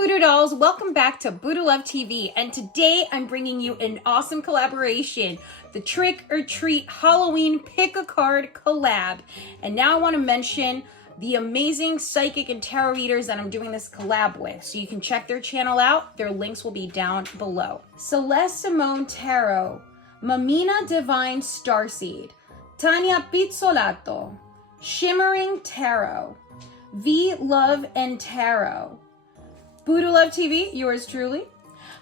Voodoo Dolls, welcome back to Booduluv TV, and today I'm bringing you an awesome collaboration, the Trick or Treat Halloween Pick a Card collab. And now I want to mention the amazing psychic and tarot readers that I'm doing this collab with, so you can check their channel out. Their links will be down below. Celeste Simone Tarot, Mamina Divine Starseed, Tanya Pizzolatto, Shimmerng Tarot, V Love and Tarot, Booduluv TV, yours truly,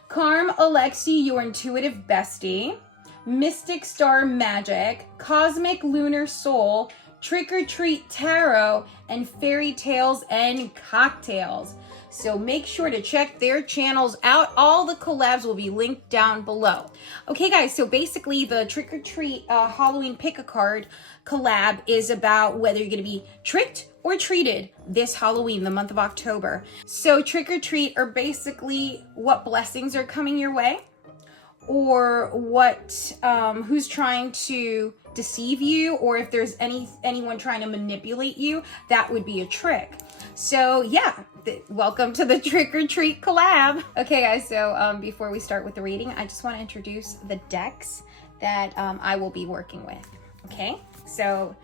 Carm Alexi, your intuitive bestie, Mystic Star Magic, Cosmic Lunar Soul, Trick or Treat Tarot, and Fairy Tales and Cocktails. So make sure to check their channels out. All the collabs will be linked down below. Okay guys, so basically the Trick or Treat Halloween Pick a Card collab is about whether you're gonna be tricked or treated this Halloween, the month of October. So trick or treat are basically what blessings are coming your way, or what who's trying to deceive you, or if there's anyone trying to manipulate you, that would be a trick. So yeah, welcome to the Trick or Treat collab. Okay guys, so before we start with the reading, I just want to introduce the decks that I will be working with. Okay, so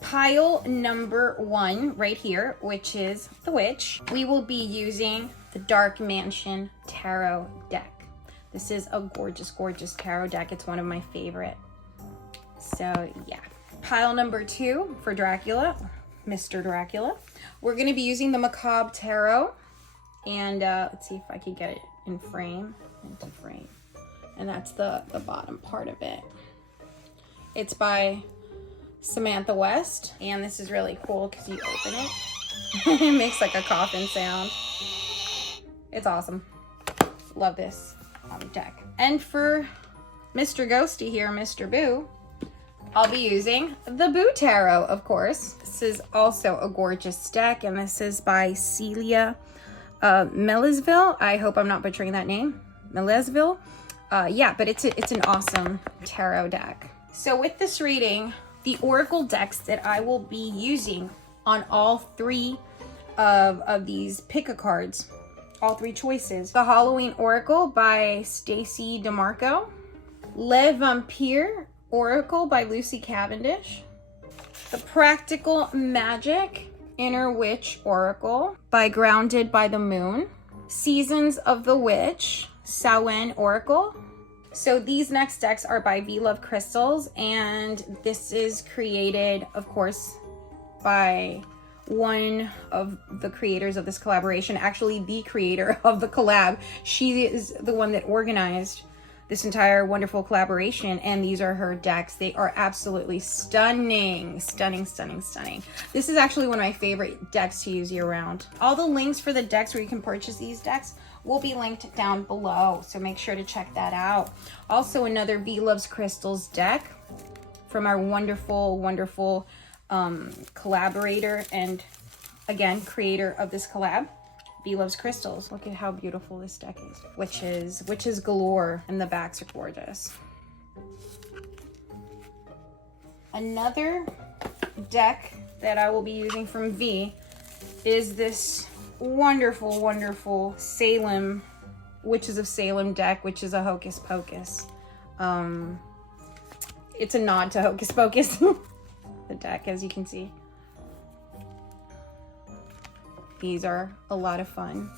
pile number 1 right here, which is the Witch, we will be using the Dark Mansion Tarot deck. This is a gorgeous, gorgeous tarot deck. It's one of my favorite. So yeah. Pile number 2 for Dracula, Mr. Dracula. We're going to be using the Macabre Tarot. And let's see if I can get it into frame. And that's the bottom part of it. It's by Samantha West, and this is really cool because you open it. It makes like a coffin sound. It's awesome. Love this deck. And for Mr. Ghosty here, Mr. Boo, I'll be using the Boo Tarot, of course. This is also a gorgeous deck, and this is by Celia Mellisville. I hope I'm not butchering that name. Mellisville. Yeah, but it's an awesome tarot deck. So with this reading, the oracle decks that I will be using on all 3 of these pick a cards, all 3 choices. The Halloween Oracle by Stacy DeMarco, Le Vampire Oracle by Lucy Cavendish, the Practical Magic Inner Witch Oracle by Grounded by the Moon, Seasons of the Witch Samhain Oracle. So these next decks are by V Love Crystals, and this is created, of course, by one of the creators of this collaboration, actually the creator of the collab. She is the one that organized this entire wonderful collaboration, and these are her decks. They are absolutely stunning, stunning, stunning, stunning. This is actually one of my favorite decks to use year-round. All the links for the decks where you can purchase these decks will be linked down below, so make sure to check that out. Also, another V Loves Crystals deck from our wonderful, wonderful collaborator and, again, creator of this collab, V Loves Crystals. Look at how beautiful this deck is. Witches galore, and the backs are gorgeous. Another deck that I will be using from V is this wonderful, wonderful Salem, Witches of Salem deck, which is a Hocus Pocus. It's a nod to Hocus Pocus, the deck, as you can see. These are a lot of fun.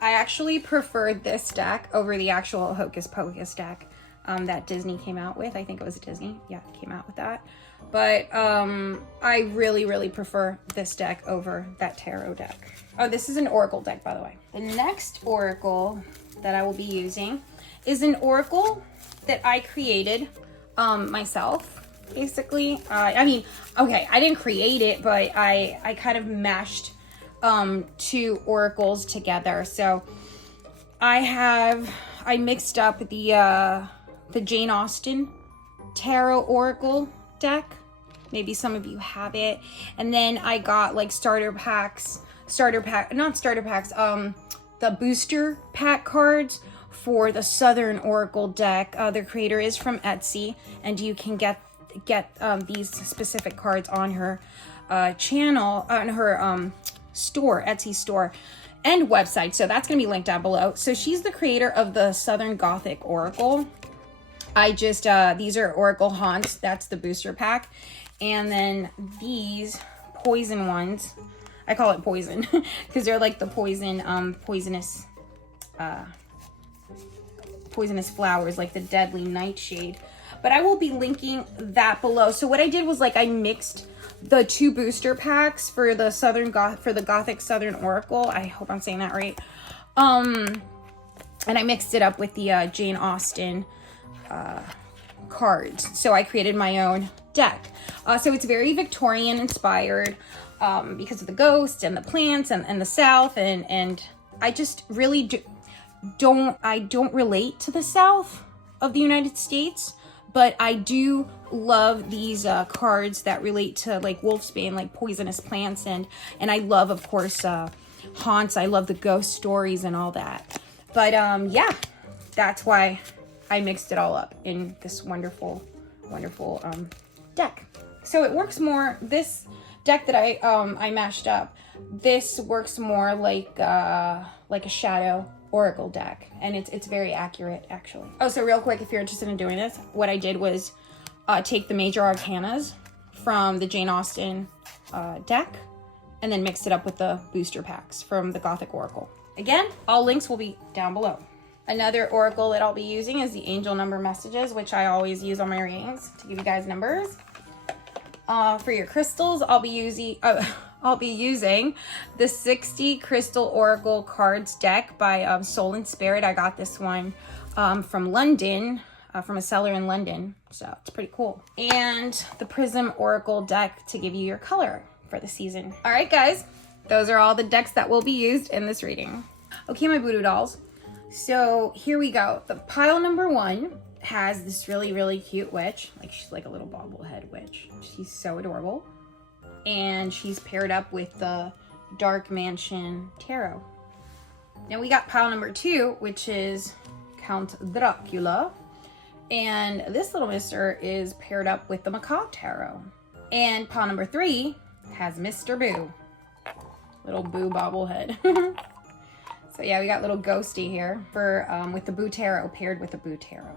I actually preferred this deck over the actual Hocus Pocus deck that Disney came out with. I think it was Disney. Yeah, it came out with that. But I really, really prefer this deck over that tarot deck. Oh, this is an oracle deck, by the way. The next oracle that I will be using is an oracle that I created myself, basically. I mean, okay, I didn't create it, but I kind of mashed 2 oracles together. So I mixed up the Jane Austen Tarot Oracle deck. Maybe some of you have it. And then I got like the booster pack cards for the Southern Oracle deck. The creator is from Etsy, and you can get these specific cards on her channel, on her store, Etsy store. and website. So that's going to be linked down below. So she's the creator of the Southern Gothic Oracle. I just, these are Oracle Haunts. That's the booster pack. And then these poison ones, I call it poison because they're like the poisonous flowers, like the deadly nightshade. But I will be linking that below. So what I did was like I mixed the 2 booster packs for the Gothic Southern Oracle. I hope I'm saying that right. And I mixed it up with the Jane Austen cards. So I created my own deck. So it's very Victorian inspired because of the ghosts and the plants and the South, and I just really don't relate to the South of the United States, but I do love these cards that relate to like wolfsbane, like poisonous plants, and I love, of course, haunts. I love the ghost stories and all that. But yeah, that's why I mixed it all up in this wonderful deck. So it works more, this deck that I mashed up, this works more like a shadow oracle deck, and it's very accurate actually. Oh, so real quick, if you're interested in doing this, what I did was take the major arcanas from the Jane Austen deck and then mix it up with the booster packs from the Gothic Oracle. Again, all links will be down below. Another oracle that I'll be using is the angel number messages, which I always use on my readings to give you guys numbers. For your crystals, I'll be using the 60 Crystal Oracle Cards deck by Soul and Spirit. I got this one from London, from a seller in London, so it's pretty cool. And the Prism Oracle deck to give you your color for the season. All right, guys, those are all the decks that will be used in this reading. Okay, my voodoo dolls. So here we go. The pile number 1 has this really cute witch. Like, she's like a little bobblehead witch. She's so adorable. And she's paired up with the Dark Mansion Tarot. Now we got pile number 2, which is Count Dracula. And this little mister is paired up with the Macabre Tarot. And pile number 3 has Mr. Boo. Little Boo bobblehead. So yeah, we got little Ghosty here for with the Boo Tarot, paired with the Boo Tarot.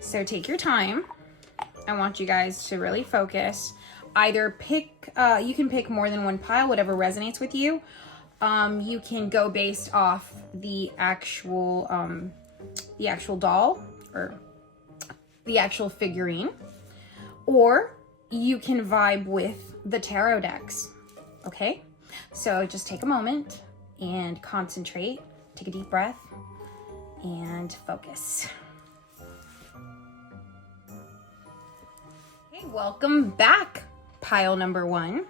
So take your time. I want you guys to really focus. Either pick, you can pick more than one pile, whatever resonates with you. You can go based off the actual doll or the actual figurine, or you can vibe with the tarot decks. Okay, so just take a moment and concentrate. Take a deep breath and focus. Okay, welcome back, pile number 1.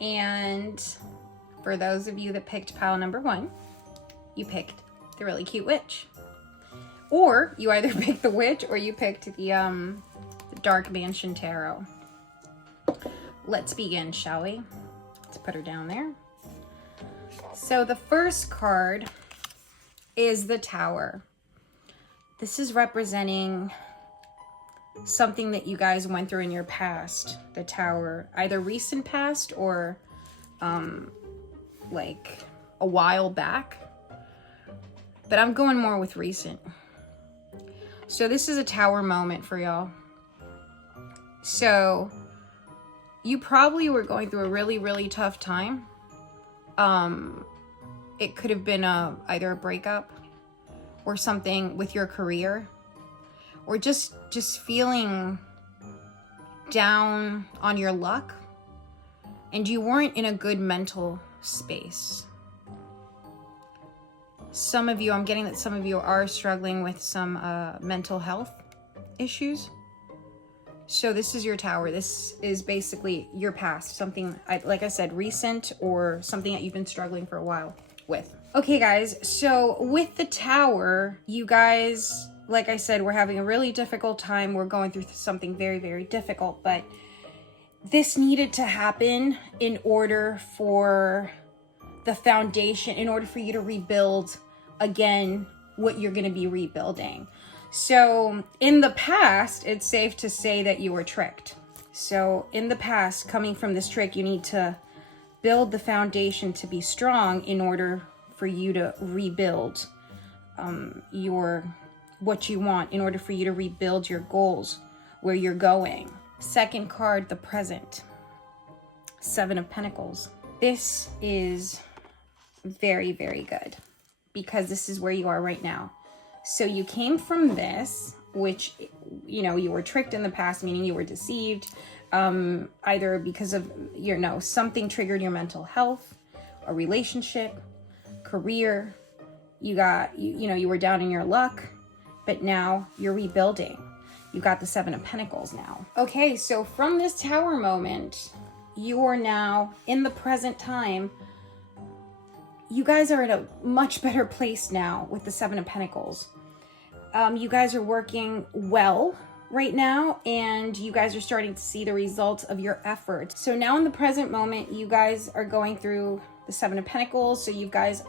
And for those of you that picked pile number 1, you picked the really cute witch. Or you either picked the witch or you picked the Dark Mansion Tarot. Let's begin, shall we? Let's put her down there. So the first card is the Tower. This is representing something that you guys went through in your past. The Tower, either recent past or like a while back. But I'm going more with recent. So this is a Tower moment for y'all. So you probably were going through a really tough time. It could have been either a breakup or something with your career, or just feeling down on your luck, and you weren't in a good mental space. Some of you, I'm getting that some of you are struggling with some mental health issues. So this is your Tower. This is basically your past, something, like I said, recent, or something that you've been struggling for a while with. Okay, guys, so with the Tower, you guys, like I said, we're having a really difficult time. We're going through something very difficult, but this needed to happen in order for the foundation, in order for you to rebuild again what you're going to be rebuilding. So in the past, it's safe to say that you were tricked. So in the past, coming from this trick, you need to build the foundation to be strong in order for you to rebuild what you want, in order for you to rebuild your goals, where you're going. Second card, the present. Seven of Pentacles. This is very, very good because this is where you are right now. So you came from this, which, you know, you were tricked in the past, meaning you were deceived, either because of, you know, something triggered your mental health, a relationship, career. You know, you were down in your luck, but now you're rebuilding. You got the Seven of Pentacles now. Okay, so from this Tower moment, you are now in the present time. You guys are in a much better place now with the Seven of Pentacles. You guys are working well right now, and you guys are starting to see the results of your efforts. So now in the present moment, you guys are going through the Seven of Pentacles. So you guys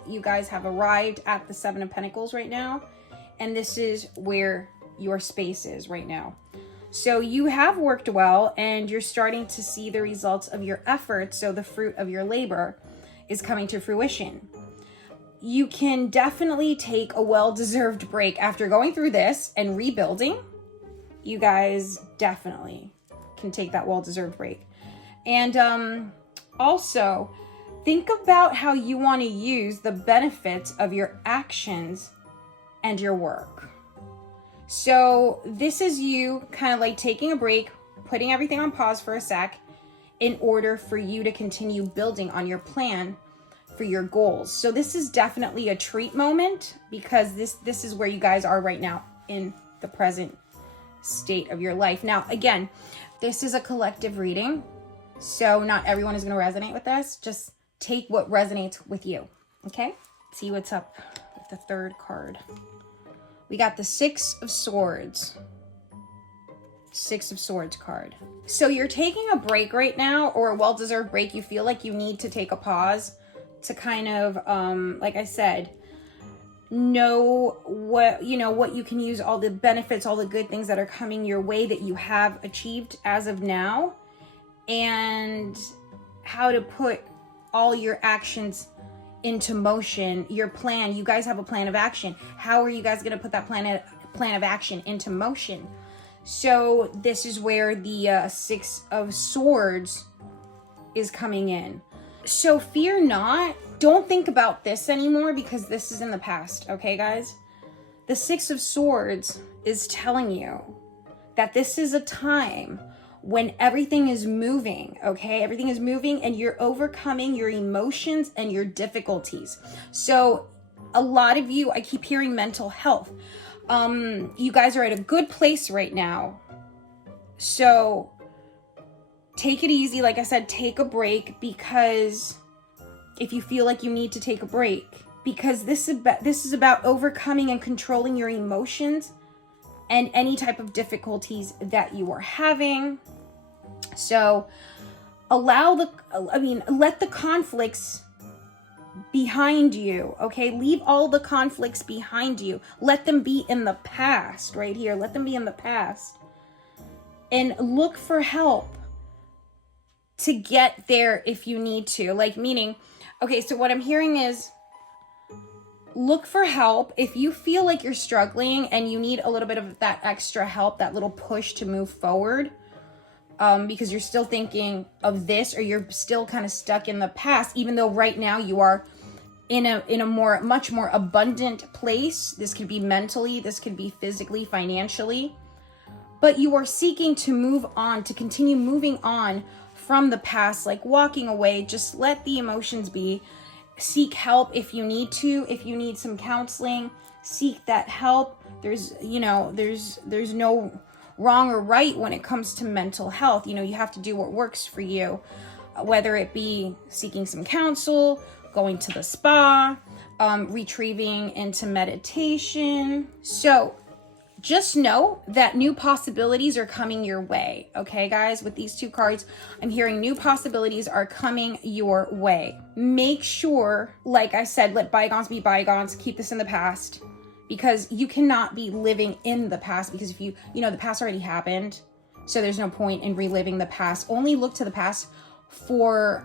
have arrived at the Seven of Pentacles right now, and this is where your space is right now. So you have worked well, and you're starting to see the results of your efforts. So the fruit of your labor is coming to fruition. You can definitely take a well-deserved break after going through this and rebuilding. You guys definitely can take that well-deserved break. And also, think about how you want to use the benefits of your actions and your work. So this is you kind of like taking a break, putting everything on pause for a sec in order for you to continue building on your plan for your goals. So this is definitely a treat moment because this is where you guys are right now in the present state of your life. Now, again, this is a collective reading, so not everyone is going to resonate with this. Just take what resonates with you, okay? See what's up with the third card. We got the Six of Swords. Six of Swords card. So you're taking a break right now, or a well-deserved break. You feel like you need to take a pause to kind of, like I said, know what you can use, all the benefits, all the good things that are coming your way that you have achieved as of now, and how to put all your actions into motion. Your plan, you guys have a plan of action. How are you guys going to put that plan of action into motion? So this is where the Six of Swords is coming in. So fear not. Don't think about this anymore because this is in the past, okay, guys? The Six of Swords is telling you that this is a time when everything is moving, okay? Everything is moving and you're overcoming your emotions and your difficulties. So a lot of you, I keep hearing mental health. You guys are at a good place right now. So take it easy. Like I said, take a break, because if you feel like you need to take a break, because this is about overcoming and controlling your emotions and any type of difficulties that you are having. So let the conflicts behind you, okay? Leave all the conflicts behind you. Let them be in the past right here. Let them be in the past. And look for help to get there if you need to. Like, meaning, okay, so what I'm hearing is look for help if you feel like you're struggling and you need a little bit of that extra help, that little push to move forward, because you're still thinking of this, or you're still kind of stuck in the past, even though right now you are in a much more abundant place. This could be mentally, this could be physically, financially, but you are seeking to move on, to continue moving on from the past, like walking away. Just let the emotions be. Seek help if you need to. If you need some counseling, seek that help. There's no wrong or right when it comes to mental health. You have to do what works for you, whether it be seeking some counsel, going to the spa, retrieving into meditation. So just know that new possibilities are coming your way. Okay, guys, with these two cards, I'm hearing new possibilities are coming your way. Make sure, like I said, let bygones be bygones. Keep this in the past, because you cannot be living in the past, because if the past already happened. So there's no point in reliving the past. Only look to the past for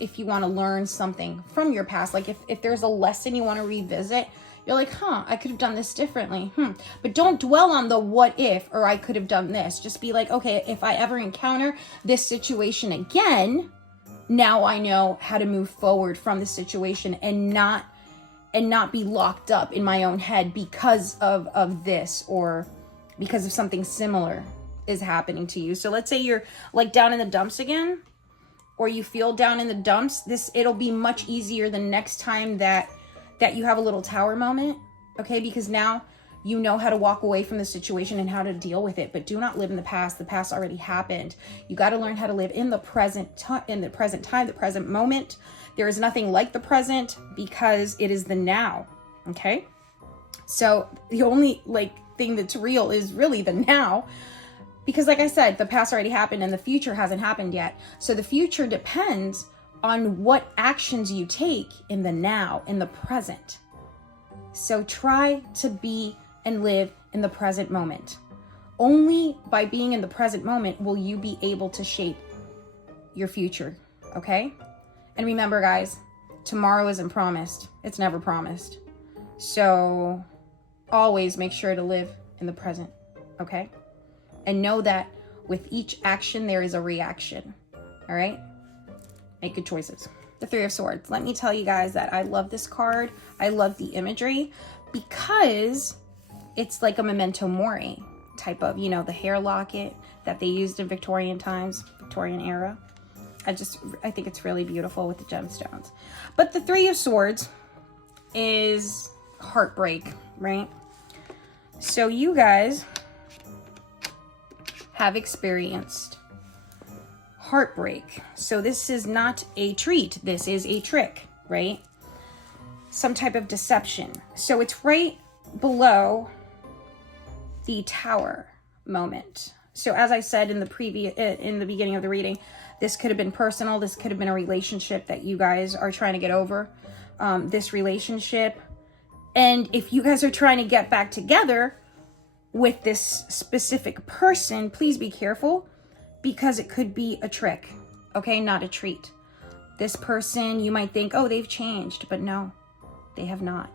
if you want to learn something from your past. Like if there's a lesson you want to revisit, you're like, I could have done this differently. But don't dwell on the what if, or I could have done this. Just be like, okay, if I ever encounter this situation again, now I know how to move forward from the situation and not be locked up in my own head because of this, or because of something similar is happening to you. So let's say you're like down in the dumps again, or you feel down in the dumps. It'll be much easier the next time that you have a little tower moment, okay? Because now you know how to walk away from the situation and how to deal with it. But do not live in the past. The past already happened. You got to learn how to live in the present time, the present moment. There is nothing like the present, because it is the now, okay? So the only thing that's real is really the now, because like I said, the past already happened and the future hasn't happened yet. So the future depends on what actions you take in the now, in the present. So try to be and live in the present moment. Only by being in the present moment will you be able to shape your future, okay? And remember, guys, tomorrow isn't promised. It's never promised. So always make sure to live in the present, okay? And know that with each action, there is a reaction, all right? Make good choices. The Three of Swords. Let me tell you guys that I love this card. I love the imagery because it's like a memento mori type of, the hair locket that they used in Victorian times, Victorian era. I think it's really beautiful with the gemstones. But the Three of Swords is heartbreak, right? So you guys have experienced heartbreak. So this is not a treat. This is a trick, right? Some type of deception. So it's right below the Tower moment. So as I said in the beginning of the reading, this could have been personal. This could have been a relationship that you guys are trying to get over. This relationship. And if you guys are trying to get back together with this specific person, please be careful, because it could be a trick, okay? Not a treat. This person, you might think, oh, they've changed, but no, they have not.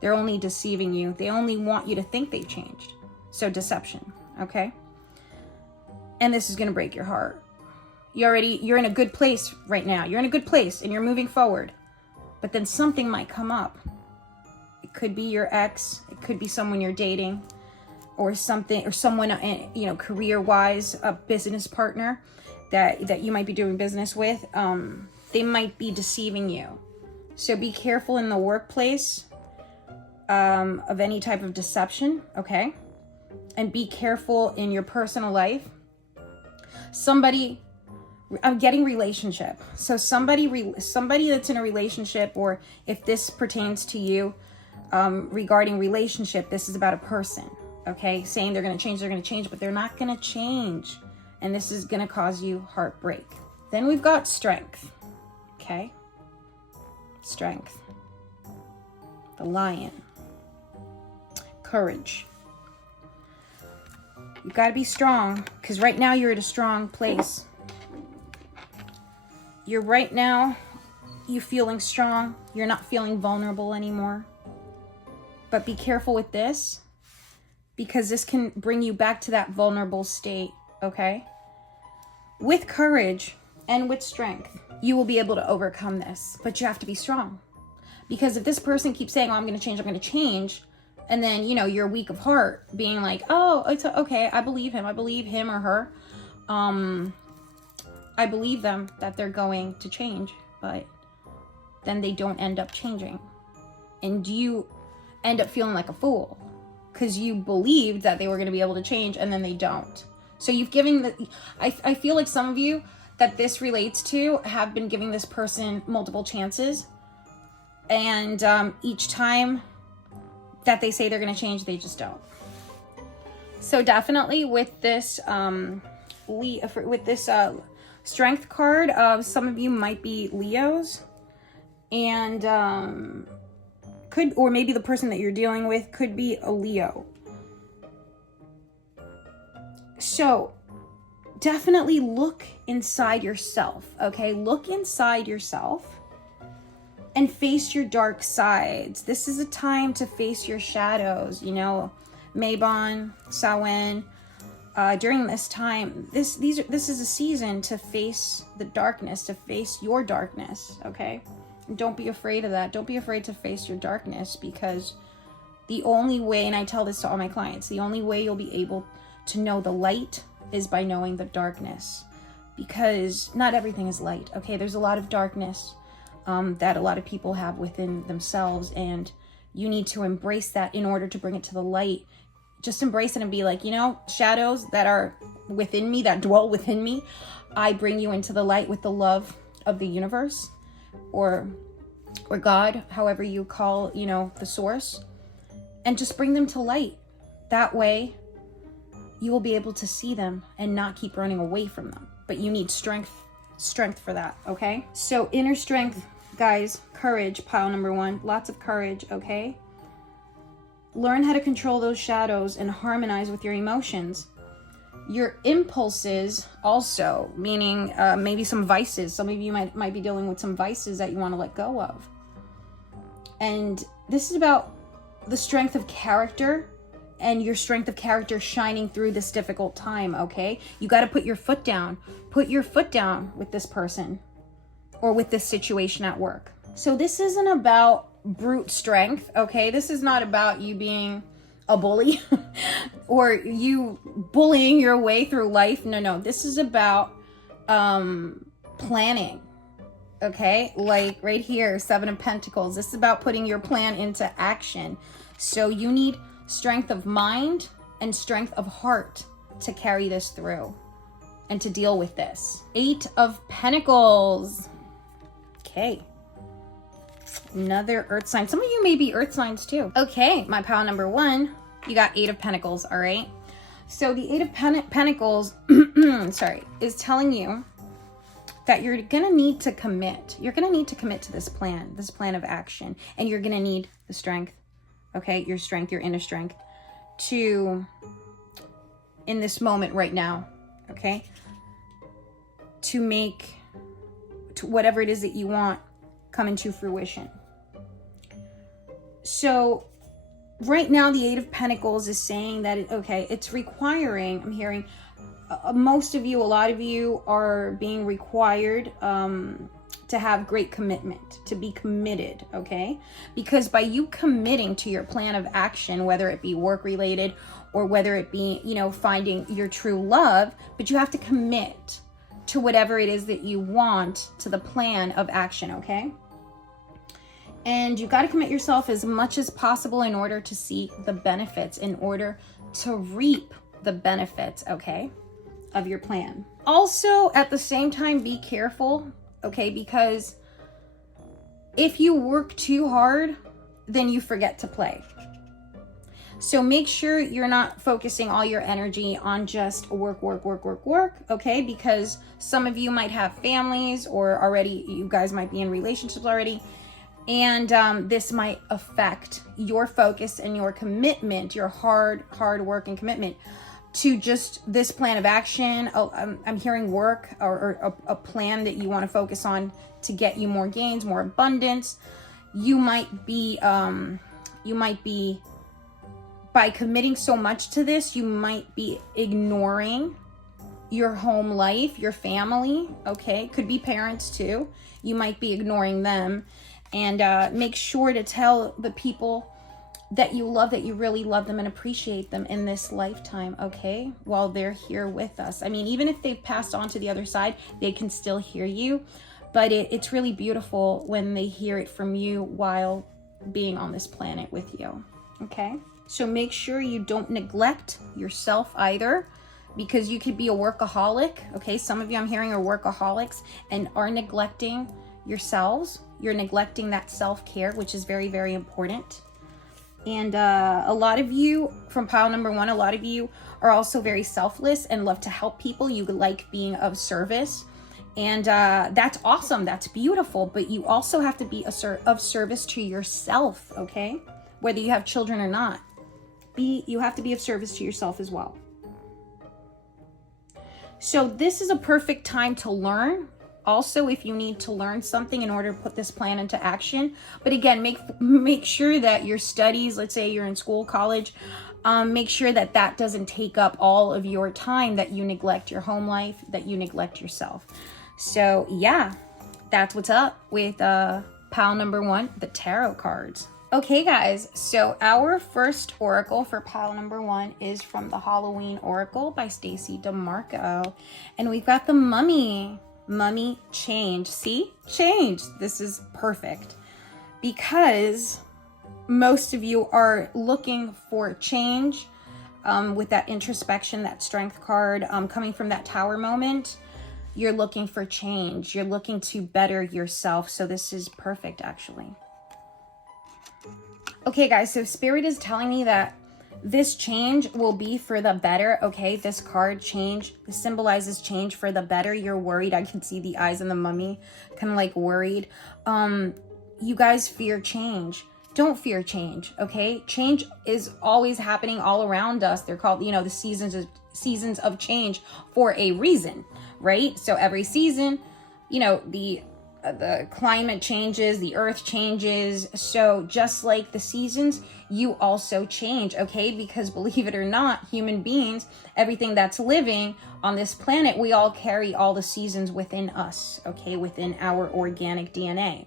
They're only deceiving you. They only want you to think they've changed. So deception, okay? And this is gonna break your heart. You're in a good place right now. You're in a good place and you're moving forward, but then something might come up. It could be your ex, it could be someone you're dating, or something, or someone, career-wise, a business partner that you might be doing business with. They might be deceiving you. So be careful in the workplace of any type of deception, okay? And be careful in your personal life. I'm getting relationship. So somebody that's in a relationship, or if this pertains to you regarding relationship, this is about a person. Okay, saying they're going to change, but they're not going to change. And this is going to cause you heartbreak. Then we've got strength. Okay, strength. The Lion. Courage. You've got to be strong, because right now you're at a strong place. You're right now, you feeling strong. You're not feeling vulnerable anymore. But be careful with this, because this can bring you back to that vulnerable state, okay? With courage and with strength, you will be able to overcome this, but you have to be strong. Because if this person keeps saying, oh, I'm going to change, and then, you're weak of heart, being like, oh, it's okay, I believe him or her. I believe them that they're going to change, but then they don't end up changing. And you end up feeling like a fool, because you believed that they were going to be able to change, and then they don't. So you've given I feel like some of you that this relates to have been giving this person multiple chances, and each time that they say they're going to change, they just don't. So definitely with this strength card, some of you might be Leos, and or maybe the person that you're dealing with could be a Leo. So definitely look inside yourself, okay? Look inside yourself and face your dark sides. This is a time to face your shadows, you know, Mabon, Samhain. During this time, this is a season to face the darkness, to face your darkness, okay? And don't be afraid of that. Don't be afraid to face your darkness, because the only way, and I tell this to all my clients, the only way you'll be able to know the light is by knowing the darkness, because not everything is light, okay? There's a lot of darkness that a lot of people have within themselves, and you need to embrace that in order to bring it to the light. Just embrace it and be like, you know, shadows that are within me, that dwell within me, I bring you into the light with the love of the universe, or God, however you call, you know, the source, and just bring them to light. That way you will be able to see them and not keep running away from them. But you need strength for that, okay? So inner strength, guys, courage, pile number 1, lots of courage, okay? Learn how to control those shadows and harmonize with your emotions. Your impulses also, meaning maybe some vices. Some of you might be dealing with some vices that you want to let go of. And this is about the strength of character, and your strength of character shining through this difficult time, okay? You got to put your foot down. Put your foot down with this person or with this situation at work. So this isn't about brute strength, okay? This is not about you being a bully or you bullying your way through life. No, this is about planning, okay? Like right here, 7 of Pentacles. This is about putting your plan into action. So you need strength of mind and strength of heart to carry this through and to deal with this. 8 of Pentacles. Okay. Another earth sign. Some of you may be earth signs too. Okay, my pile number 1, you got 8 of Pentacles, all right? So the 8 of Pentacles, sorry, is telling you that you're gonna need to commit. You're gonna need to commit to this plan of action, and you're gonna need the strength, okay? Your strength, your inner strength to, in this moment right now, okay? To make whatever it is that you want come into fruition. So right now, the 8 of Pentacles is saying that, it's requiring, I'm hearing, most of you, a lot of you are being required to have great commitment, to be committed, okay? Because by you committing to your plan of action, whether it be work related or whether it be, you know, finding your true love, but you have to commit to whatever it is that you want, to the plan of action, okay? And you got to commit yourself as much as possible in order to see the benefits, in order to reap the benefits, okay, of your plan. Also, at the same time, be careful, okay, because if you work too hard, then you forget to play. So make sure you're not focusing all your energy on just work, okay? Because some of you might have families, or already, you guys might be in relationships already, and this might affect your focus and your commitment, your hard work and commitment to just this plan of action. I'm hearing work or a plan that you want to focus on to get you more gains, more abundance. You might be, by committing so much to this, you might be ignoring your home life, your family, okay? Could be parents too. You might be ignoring them. And make sure to tell the people that you love, that you really love them and appreciate them in this lifetime, okay? While they're here with us. I mean, even if they've passed on to the other side, they can still hear you. But it's really beautiful when they hear it from you while being on this planet with you, okay? So make sure you don't neglect yourself either, because you could be a workaholic, okay? Some of you, I'm hearing, are workaholics and are neglecting yourselves. You're neglecting that self-care, which is very, very important. And a lot of you, from pile number 1, a lot of you are also very selfless and love to help people. You like being of service. And that's awesome. That's beautiful. But you also have to be of service to yourself, okay? Whether you have children or not. You have to be of service to yourself as well. So this is a perfect time to learn. Also, if you need to learn something in order to put this plan into action. But again, make sure that your studies, let's say you're in school, college, make sure that that doesn't take up all of your time, that you neglect your home life, that you neglect yourself. So yeah, that's what's up with pile number 1, the tarot cards. Okay guys, so our first oracle for pile number 1 is from the Halloween Oracle by Stacey DeMarco. And we've got the Mummy. Mummy, change. See? Change. This is perfect. Because most of you are looking for change with that introspection, that strength card coming from that tower moment. You're looking for change. You're looking to better yourself. So this is perfect, actually. Okay, guys, so Spirit is telling me that this change will be for the better, okay? This card, change, symbolizes change for the better. You're worried. I can see the eyes in the Mummy, kind of like worried. You guys fear change. Don't fear change, okay? Change is always happening all around us. They're called, you know, the seasons of change for a reason, right? So every season, you know, the climate changes, the earth changes. So just like the seasons, you also change, okay? Because believe it or not, human beings, everything that's living on this planet, we all carry all the seasons within us, okay? Within our organic DNA.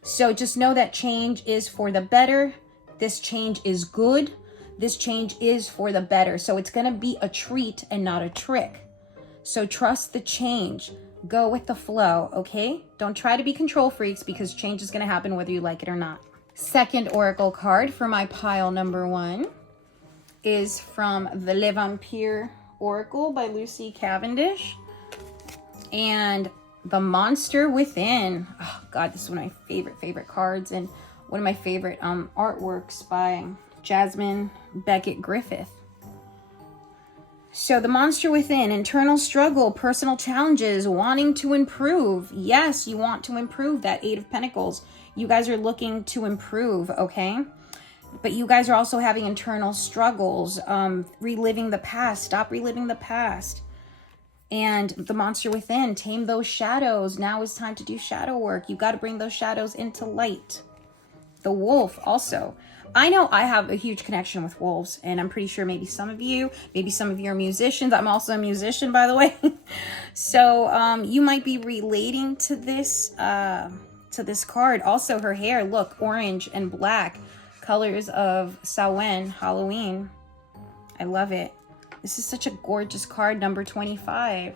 So just know that change is for the better. This change is good. This change is for the better. So it's going to be a treat and not a trick. So trust the change. Go with the flow, okay? Don't try to be control freaks, because change is going to happen whether you like it or not. Second oracle card for my pile number 1 is from the Le Vampire Oracle by Lucy Cavendish. And the Monster Within. Oh God, this is one of my favorite cards, and one of my favorite artworks by Jasmine Beckett Griffith. So the Monster Within, internal struggle, personal challenges, wanting to improve. Yes, you want to improve. That 8 of Pentacles. You guys are looking to improve, okay? But you guys are also having internal struggles, reliving the past. Stop reliving the past. And the Monster Within, tame those shadows. Now is time to do shadow work. You got to bring those shadows into light. The Wolf also. I know I have a huge connection with wolves, and I'm pretty sure maybe some of you are musicians. I'm also a musician, by the way. So you might be relating to this card. Also, her hair, look, orange and black, colors of Samhain, Halloween. I love it. This is such a gorgeous card, number 25.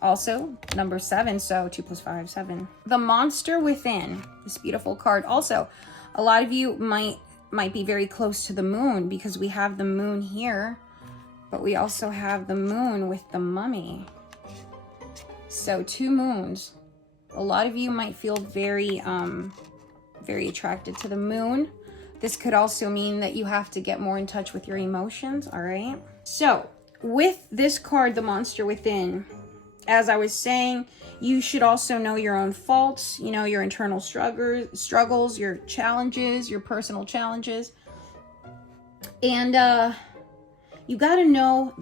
Also, number 7, so 2 + 5, 7. The Monster Within, this beautiful card. Also, a lot of you might be very close to the moon, because we have the moon here, but we also have the moon with the Mummy. So 2 moons. A lot of you might feel very attracted to the moon. This could also mean that you have to get more in touch with your emotions, all right? So with this card, the Monster Within, as I was saying, you should also know your own faults, you know, your internal struggles, your challenges, your personal challenges. And you got to know,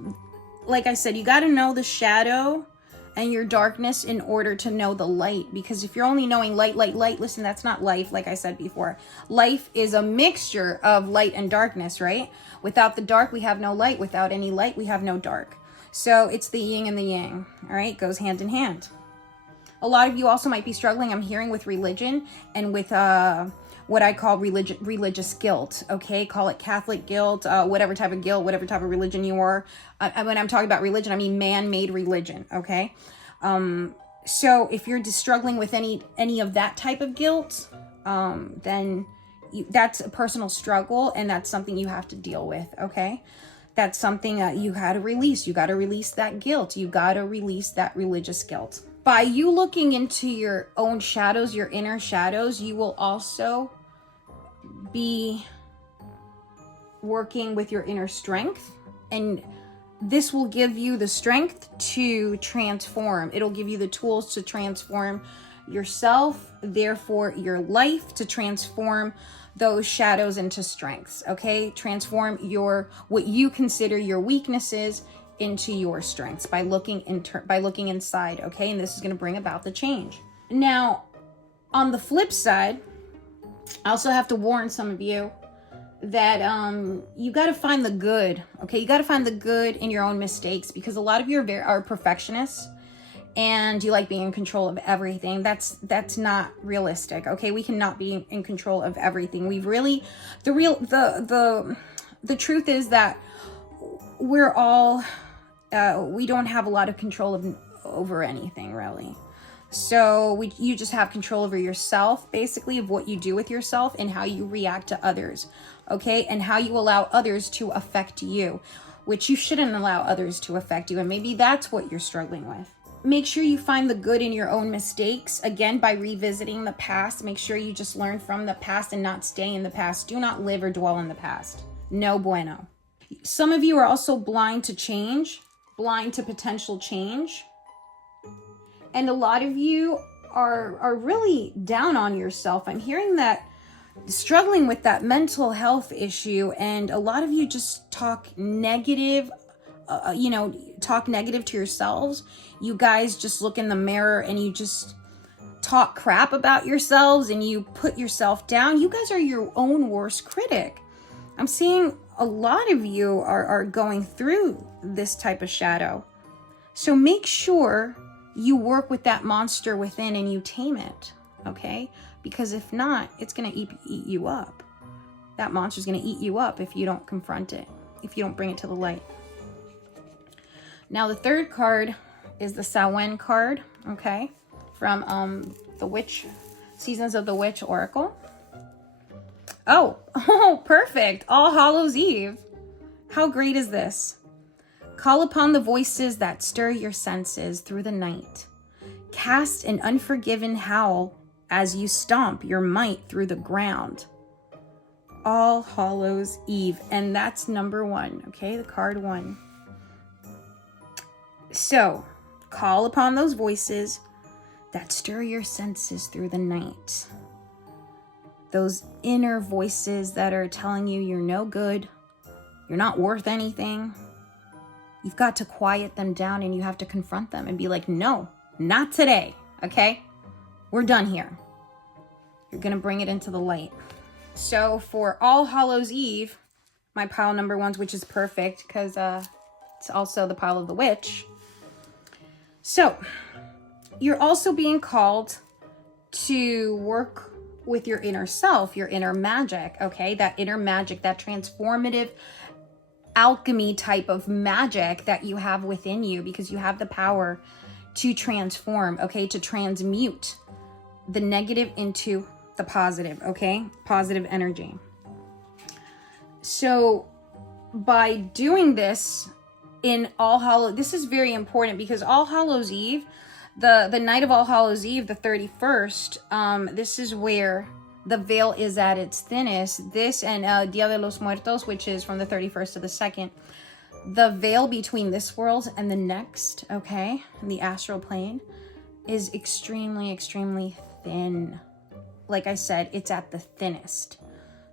like I said, you got to know the shadow and your darkness in order to know the light. Because if you're only knowing light, listen, that's not life. Like I said before, life is a mixture of light and darkness, right? Without the dark, we have no light. Without any light, we have no dark. So it's the yin and the yang, all right? It goes hand in hand. A lot of you also might be struggling, I'm hearing, with religion and with what I call religious guilt, okay? Call it Catholic guilt, whatever type of guilt, whatever type of religion you are. When I'm talking about religion, I mean man-made religion, okay? So if you're just struggling with any of that type of guilt, then that's a personal struggle, and that's something you have to deal with, okay? That's something that you got to release. You got to release that guilt. You got to release that religious guilt. By you looking into your own shadows, your inner shadows, you will also be working with your inner strength. And this will give you the strength to transform. It'll give you the tools to transform yourself, therefore your life, to transform those shadows into strengths, okay? Transform what you consider your weaknesses into your strengths by looking inside, okay? And this is going to bring about the change. Now, on the flip side, I also have to warn some of you that you got to find the good, okay? You got to find the good in your own mistakes, because a lot of you are perfectionists and you like being in control of everything. That's not realistic, okay? We cannot be in control of everything. We've really, the truth is that we're all, we don't have a lot of control over anything, really. So you just have control over yourself, basically, of what you do with yourself and how you react to others, okay? And how you allow others to affect you, which you shouldn't allow others to affect you. And maybe that's what you're struggling with. Make sure you find the good in your own mistakes, again, by revisiting the past. Make sure you just learn from the past and not stay in the past. Do not live or dwell in the past. No bueno. Some of you are also blind to change, blind to potential change. And a lot of you are really down on yourself. I'm hearing that, struggling with that mental health issue. And a lot of you just talk negative, talk negative to yourselves. You guys just look in the mirror and you just talk crap about yourselves and you put yourself down. You guys are your own worst critic. I'm seeing a lot of you are going through this type of shadow. So make sure you work with that monster within and you tame it, okay? Because if not, it's going to eat you up. That monster's going to eat you up if you don't confront it, if you don't bring it to the light. Now, the third card is the Samhain card, okay? From the Witch, Seasons of the Witch Oracle. Oh, perfect. All Hallows Eve. How great is this? Call upon the voices that stir your senses through the night. Cast an unforgiven howl as you stomp your might through the ground. All Hallows Eve. And that's number 1, okay? The card 1. So, call upon those voices that stir your senses through the night. Those inner voices that are telling you you're no good, you're not worth anything. You've got to quiet them down and you have to confront them and be like, no, not today, okay? We're done here. You're going to bring it into the light. So for All Hallows Eve, my pile number 1, which is perfect because it's also the pile of the witch. So you're also being called to work with your inner self, your inner magic, okay? That inner magic, that transformative alchemy type of magic that you have within you, because you have the power to transform, okay? To transmute the negative into the positive, okay? Positive energy. So by doing this in All Hallows, this is very important because All Hallows Eve, the night of All Hallows Eve, the 31st, this is where the veil is at its thinnest. This and Dia de los Muertos, which is from the 31st to the 2nd. The veil between this world and the next, okay, the astral plane, is extremely, extremely thin. Like I said, it's at the thinnest.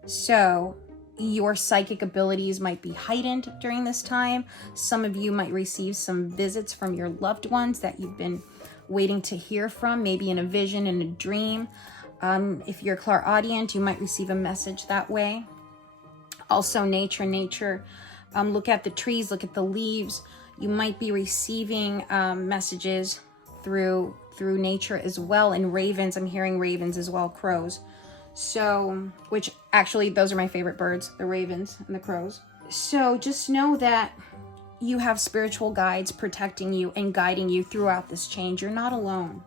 So your psychic abilities might be heightened during this time. Some of you might receive some visits from your loved ones that you've been waiting to hear from, maybe in a vision, in a dream. If you're clairaudient, you might receive a message that way. Also, nature. Look at the trees, look at the leaves. You might be receiving messages through nature as well. And ravens, I'm hearing ravens as well, crows. So, which actually, those are my favorite birds, the ravens and the crows. So just know that you have spiritual guides protecting you and guiding you throughout this change. You're not alone.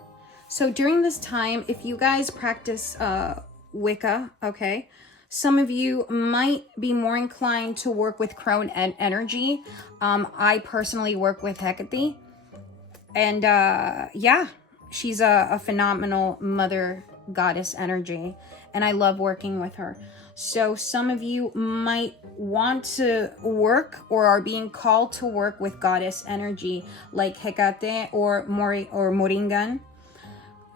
So during this time, if you guys practice Wicca, okay, some of you might be more inclined to work with crone energy. I personally work with Hecate. And yeah, she's a phenomenal mother goddess energy. And I love working with her. So some of you might want to work or are being called to work with goddess energy like Hecate or Moringan.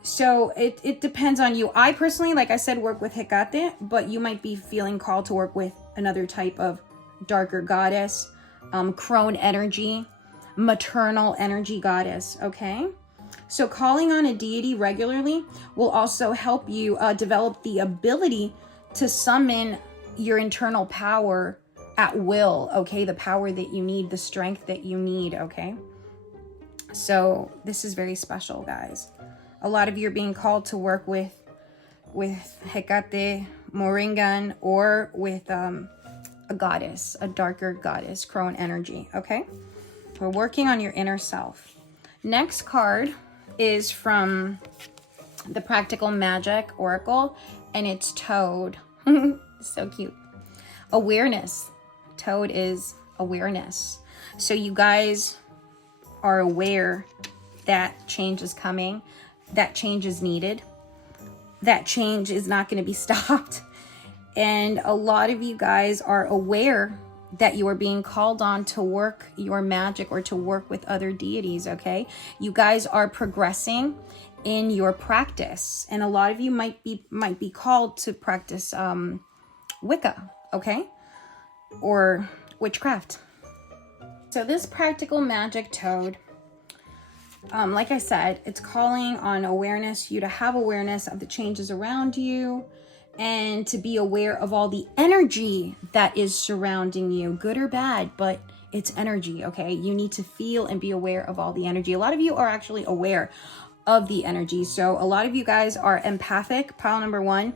So it depends on you. I personally, like I said, work with Hecate, but you might be feeling called to work with another type of darker goddess, crone energy. maternal energy goddess, okay? So calling on a deity regularly will also help you develop the ability to summon your internal power at will, okay? The power that you need, the strength that you need, okay? So this is very special, guys. A lot of you are being called to work with Hecate, Moringan, or with a goddess, a darker goddess, crone energy, okay? We're working on your inner self. Next card is from the Practical Magic Oracle, and it's Toad. So cute. Awareness. Toad is awareness. So you guys are aware that change is coming, that change is needed, that change is not going to be stopped. And a lot of you guys are aware that you are being called on to work your magic or to work with other deities, okay? You guys are progressing in your practice, and a lot of you might be called to practice Wicca, okay? Or witchcraft. So this Practical Magic Toad, like I said, it's calling on awareness, you to have awareness of the changes around you, and to be aware of all the energy that is surrounding you, good or bad, but it's energy, okay? You need to feel and be aware of all the energy. A lot of you are actually aware of the energy. So a lot of you guys are empathic, pile number 1,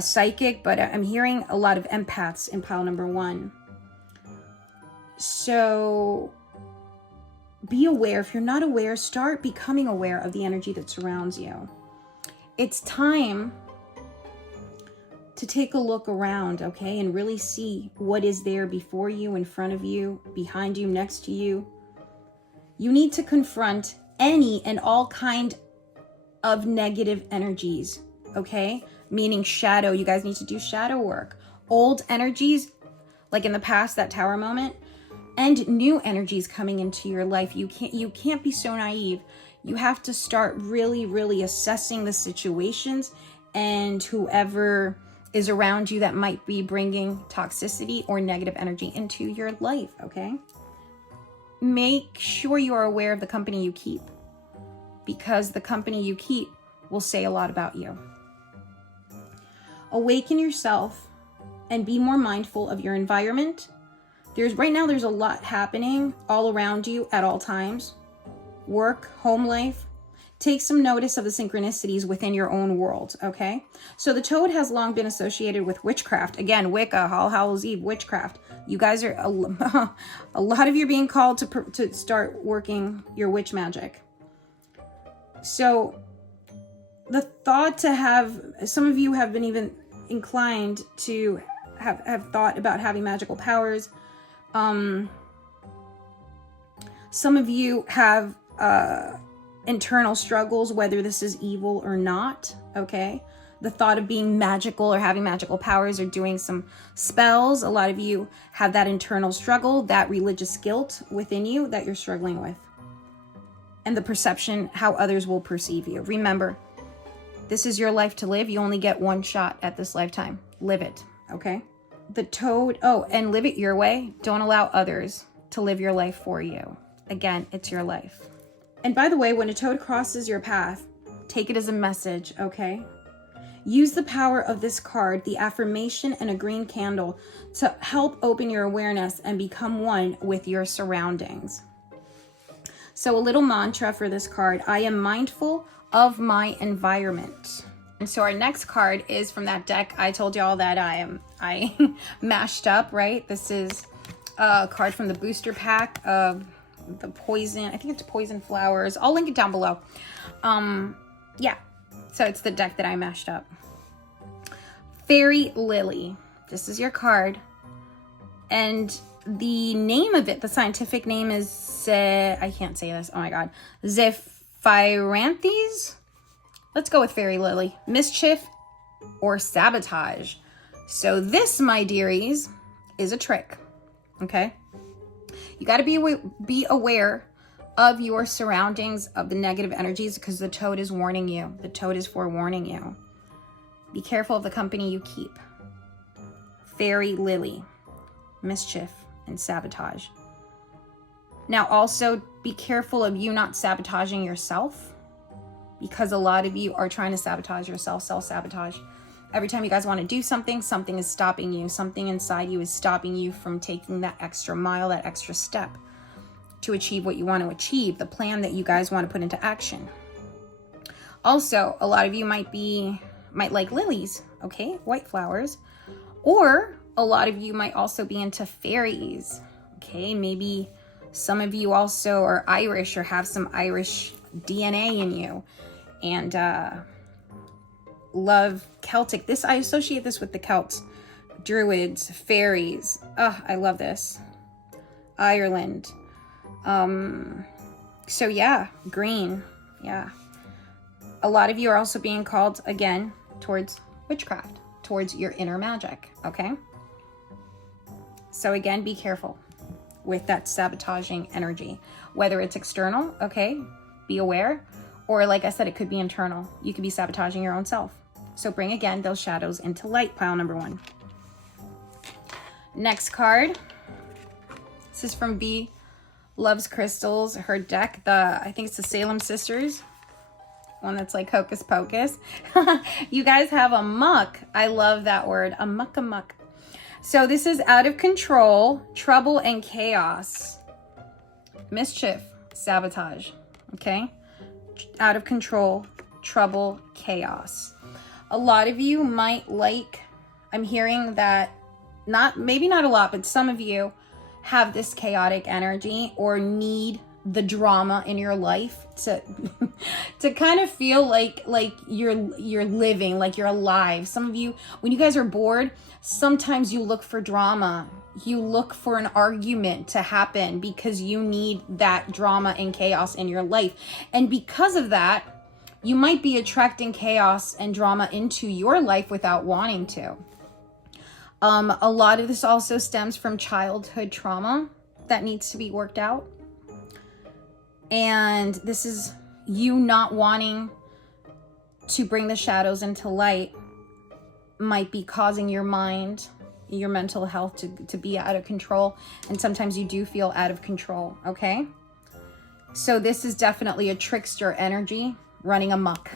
psychic, but I'm hearing a lot of empaths in pile number 1. So be aware. If you're not aware, start becoming aware of the energy that surrounds you. It's time to take a look around, okay, and really see what is there before you, in front of you, behind you, next to you. You need to confront any and all kind of negative energies, okay? Meaning shadow. You guys need to do shadow work. Old energies, like in the past, that tower moment, and new energies coming into your life. You can't be so naive. You have to start really, really assessing the situations and whoever is around you that might be bringing toxicity or negative energy into your life, okay? Make sure you are aware of the company you keep, because the company you keep will say a lot about you. Awaken yourself and be more mindful of your environment. Right now there's a lot happening all around you at all times. Work, home life. Take some notice of the synchronicities within your own world, okay? So the Toad has long been associated with witchcraft. Again, Wicca, All Hallows Eve, witchcraft. You guys are, a lot of you are being called to start working your witch magic. So the thought to have, some of you have been even inclined to have thought about having magical powers. Some of you have internal struggles, whether this is evil or not, okay? The thought of being magical or having magical powers or doing some spells, a lot of you have that internal struggle, that religious guilt within you that you're struggling with. And the perception, how others will perceive you. Remember, this is your life to live. You only get one shot at this lifetime. Live it, okay? The Toad, and live it your way. Don't allow others to live your life for you. Again, it's your life. And by the way, when a Toad crosses your path, take it as a message, okay? Use the power of this card, the affirmation and a green candle, to help open your awareness and become one with your surroundings. So a little mantra for this card: I am mindful of my environment. And so our next card is from that deck I told y'all that I mashed up, right? This is a card from the booster pack of the poison, I think it's poison flowers. I'll link it down below. Yeah, so it's the deck that I mashed up. Fairy Lily, this is your card, and the name of it, the scientific name is I can't say this, oh my god, Zephyranthes. Let's go with Fairy Lily. Mischief or sabotage. So this, my dearies, is a trick, okay? You got to be aware of your surroundings, of the negative energies, because the Toad is warning you. The Toad is forewarning you. Be careful of the company you keep. Fairy Lily, mischief and sabotage. Now also be careful of you not sabotaging yourself, because a lot of you are trying to sabotage yourself, self-sabotage. Every time you guys want to do something, something is stopping you. Something inside you is stopping you from taking that extra mile, that extra step to achieve what you want to achieve, the plan that you guys want to put into action. Also, a lot of you might like lilies, okay? White flowers. Or a lot of you might also be into fairies, okay? Maybe some of you also are Irish or have some Irish DNA in you, and love Celtic. I associate this with the Celts, Druids, fairies. Oh, I love this. Ireland. So yeah, green. Yeah. A lot of you are also being called again towards witchcraft, towards your inner magic, okay? So again, be careful with that sabotaging energy, whether it's external, okay? Be aware, or like I said, it could be internal. You could be sabotaging your own self. So bring again those shadows into light, pile number 1. Next card. This is from B Loves Crystals, her deck, I think it's the Salem Sisters, one that's like hocus pocus. You guys have a muck. I love that word, a muck. So this is out of control, trouble and chaos, mischief, sabotage, okay? Out of control, trouble, chaos. A lot of you might I'm hearing that, maybe not a lot, but some of you have this chaotic energy or need the drama in your life to kind of feel like you're living, like you're alive. Some of you, when you guys are bored, sometimes you look for drama. You look for an argument to happen because you need that drama and chaos in your life. And because of that, you might be attracting chaos and drama into your life without wanting to. A lot of this also stems from childhood trauma that needs to be worked out. And this is you not wanting to bring the shadows into light, might be causing your mind, your mental health to be out of control. And sometimes you do feel out of control, okay? So this is definitely a trickster energy running amok.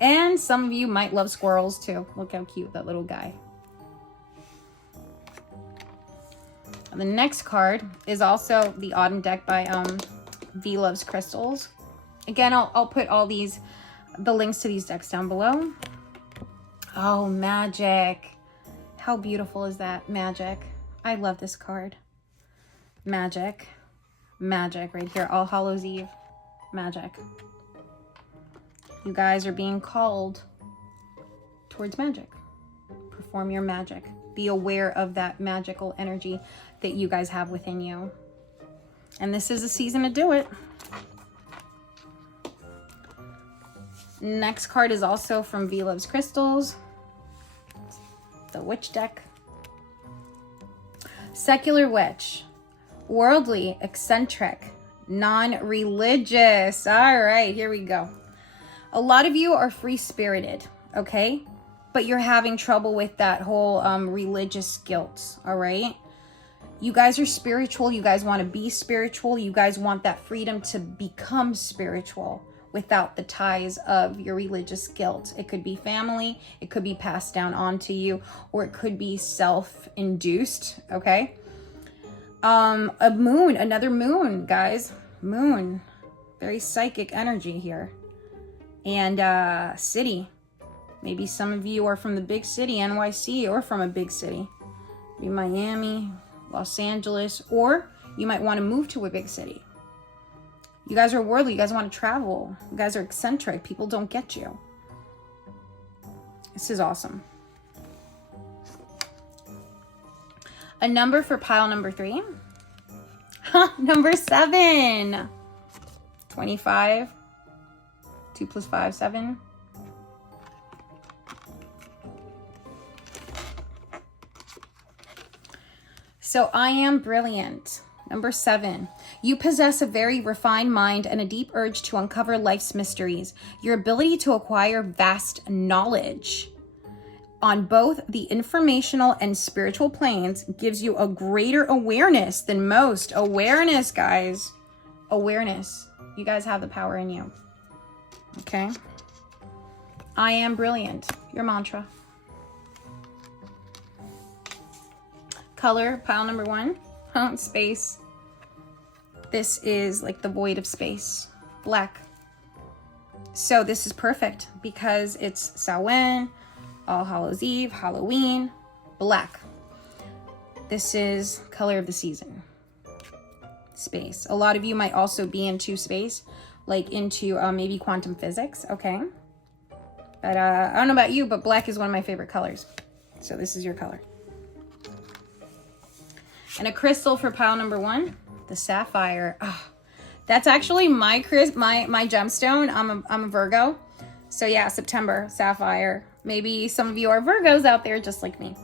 And some of you might love squirrels too. Look how cute that little guy. The next card is also the Autumn deck by V Loves Crystals. Again, I'll put all the links to these decks down below. Oh, magic. How beautiful is that? Magic. I love this card. Magic. Magic right here. All Hallows Eve. Magic. You guys are being called towards magic. Perform your magic. Be aware of that magical energy that you guys have within you. And this is a season to do it. Next card is also from V Loves Crystals. The Witch deck. Secular witch. Worldly, eccentric, non-religious. All right, here we go. A lot of you are free-spirited, okay? But you're having trouble with that whole religious guilt, all right? You guys are spiritual. You guys want to be spiritual. You guys want that freedom to become spiritual without the ties of your religious guilt. It could be family. It could be passed down onto you, or it could be self-induced, okay? A moon, another moon, guys. Moon. Very psychic energy here. And city. Maybe some of you are from the big city, NYC, or from a big city. Maybe Miami, Los Angeles, or you might want to move to a big city. You guys are worldly. You guys want to travel. You guys are eccentric. People don't get you. This is awesome. A number for pile number 3. Number 7. 25. 2 plus 5, 7. So I am brilliant. Number 7. You possess a very refined mind and a deep urge to uncover life's mysteries. Your ability to acquire vast knowledge on both the informational and spiritual planes gives you a greater awareness than most. Awareness, guys. Awareness. You guys have the power in you. Okay? I am brilliant. Your mantra. Color, pile number 1. Space. This is like the void of space. Black. So this is perfect because it's Samhain, All Hallows Eve, Halloween, black. This is color of the season. Space. A lot of you might also be into space, like into maybe quantum physics, okay? But I don't know about you, but black is one of my favorite colors. So this is your color. And a crystal for pile number 1, the sapphire. Oh, that's actually my gemstone. I'm a Virgo. So yeah, September, sapphire. Maybe some of you are Virgos out there just like me.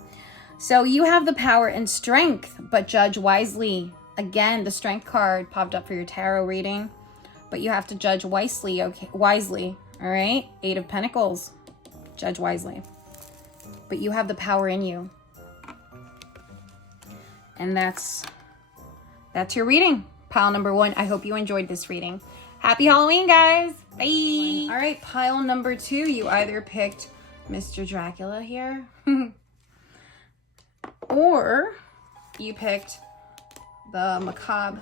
So you have the power and strength, but judge wisely. Again, the strength card popped up for your tarot reading, but you have to judge wisely, okay? Wisely, all right? 8 of Pentacles, judge wisely. But you have the power in you. And that's your reading. Pile number 1. I hope you enjoyed this reading. Happy Halloween, guys. Bye. All right, pile number 2. You either picked Mr. Dracula here or you picked the Macabre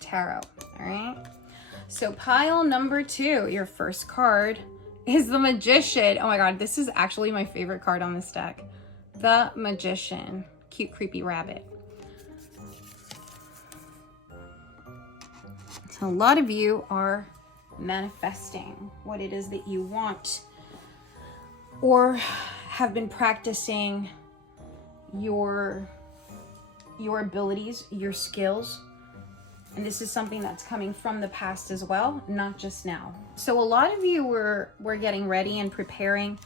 Tarot. All right. So pile number 2, your first card is the Magician. Oh my God, this is actually my favorite card on this deck. The Magician. Cute, creepy rabbit. So a lot of you are manifesting what it is that you want, or have been practicing your abilities, your skills. And this is something that's coming from the past as well, not just now. So a lot of you were getting ready and preparing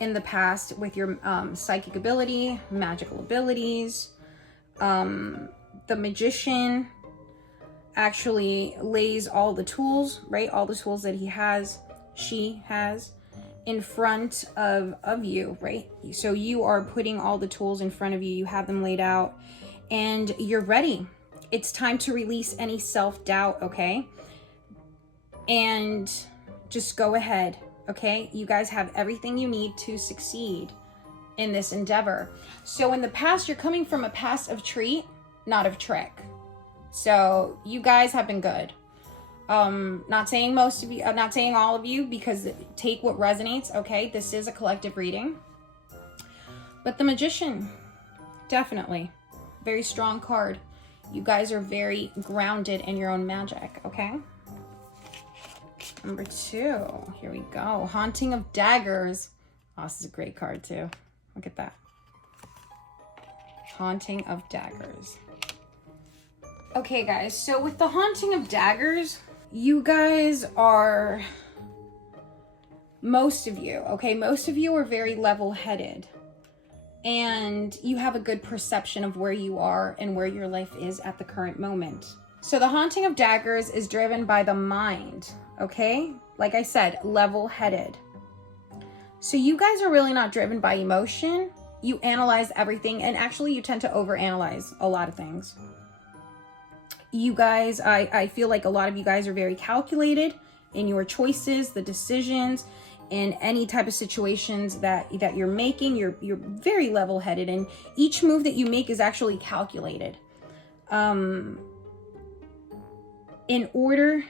in the past with your psychic ability, magical abilities. The Magician actually lays all the tools, right? All the tools that she has in front of you, right? So you are putting all the tools in front of you. You have them laid out and you're ready. It's time to release any self-doubt, okay? And just go ahead, okay? You guys have everything you need to succeed in this endeavor. So in the past, you're coming from a past of treat, not of trick. So you guys have been good. Not saying most of you, not saying all of you, because take what resonates, okay? This is a collective reading. But the Magician, definitely. Very strong card. You guys are very grounded in your own magic, okay? Number 2, here we go. Haunting of Daggers. Oh, this is a great card too. Look at that. Haunting of Daggers. Okay, guys, so with the Haunting of Daggers, you guys are, most of you are very level-headed. And you have a good perception of where you are and where your life is at the current moment. So the Haunting of Daggers is driven by the mind, okay? Like I said, level-headed. So you guys are really not driven by emotion. You analyze everything, and actually you tend to overanalyze a lot of things. You guys, I feel like a lot of you guys are very calculated in your choices, the decisions, in any type of situations that you're making. You're very level-headed, and each move that you make is actually calculated in order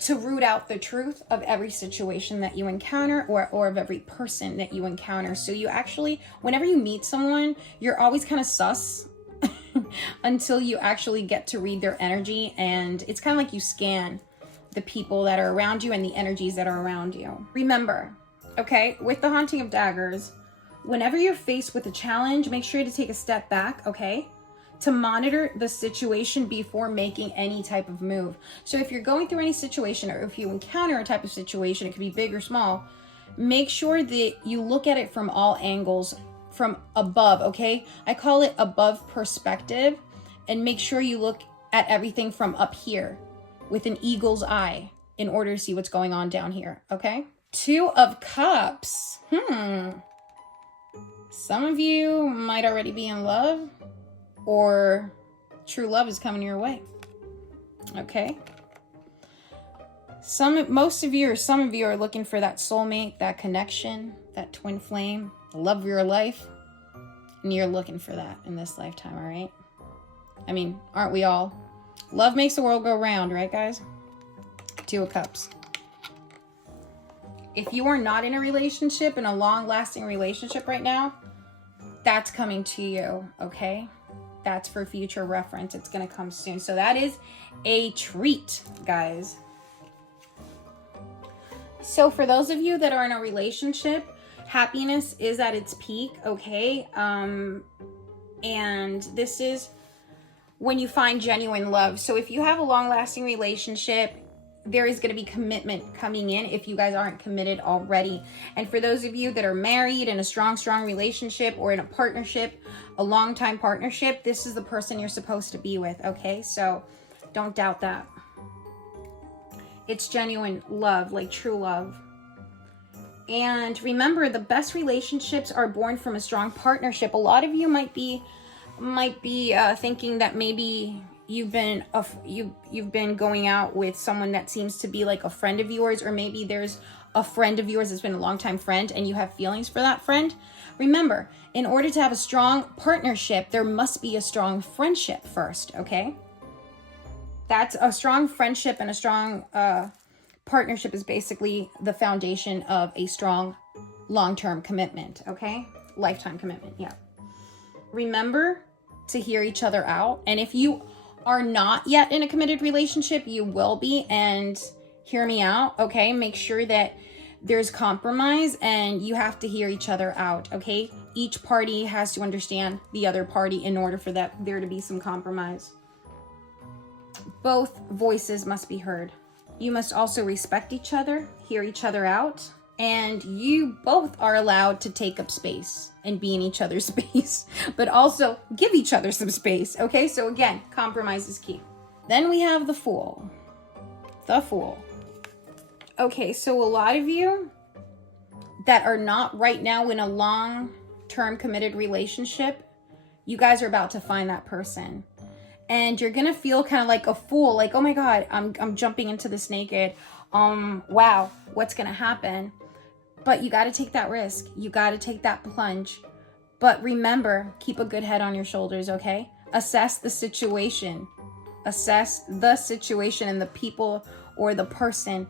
to root out the truth of every situation that you encounter, or of every person that you encounter. So you actually, whenever you meet someone, you're always kind of sus until you actually get to read their energy, and it's kind of like you scan the people that are around you and the energies that are around you. Remember, okay, with the Haunting of Daggers, whenever you're faced with a challenge, make sure to take a step back, okay, to monitor the situation before making any type of move. So if you're going through any situation, or if you encounter a type of situation, it could be big or small, make sure that you look at it from all angles, from above, okay? I call it above perspective, and make sure you look at everything from up here with an eagle's eye in order to see what's going on down here, okay? Two of Cups. Some of you might already be in love, or true love is coming your way. Okay. Most of you or some of you are looking for that soulmate, that connection, that twin flame, the love of your life. And you're looking for that in this lifetime, all right? I mean, aren't we all? Love makes the world go round, right, guys? Two of Cups. If you are not in a relationship, in a long-lasting relationship right now, that's coming to you, okay? That's for future reference. It's going to come soon. So that is a treat, guys. So for those of you that are in a relationship, happiness is at its peak, okay? And this is when you find genuine love. So if you have a long-lasting relationship, there is going to be commitment coming in if you guys aren't committed already. And for those of you that are married in a strong relationship or in a partnership, a long-time partnership, this is the person you're supposed to be with, okay? So don't doubt that. It's genuine love, like true love. And remember, the best relationships are born from a strong partnership. A lot of you might be thinking that maybe you've been going out with someone that seems to be like a friend of yours, or maybe there's a friend of yours that's been a longtime friend and you have feelings for that friend. Remember, in order to have a strong partnership, there must be a strong friendship first, okay? That's a strong friendship, and a strong partnership is basically the foundation of a strong long-term commitment, okay? Lifetime commitment, yeah. Remember to hear each other out. And if you are not yet in a committed relationship, you will be, and hear me out, okay? Make sure that there's compromise and you have to hear each other out, okay? Each party has to understand the other party in order for there to be some compromise. Both voices must be heard. You must also respect each other, hear each other out, and you both are allowed to take up space and be in each other's space, but also give each other some space, okay? So again, compromise is key. Then we have the Fool. The Fool. Okay, so a lot of you that are not right now in a long-term committed relationship, you guys are about to find that person. And you're gonna feel kind of like a fool, like, oh my God, I'm jumping into this naked. Wow, what's gonna happen? But you gotta take that risk. You gotta take that plunge. But remember, keep a good head on your shoulders, okay? Assess the situation. Assess the situation and the people or the person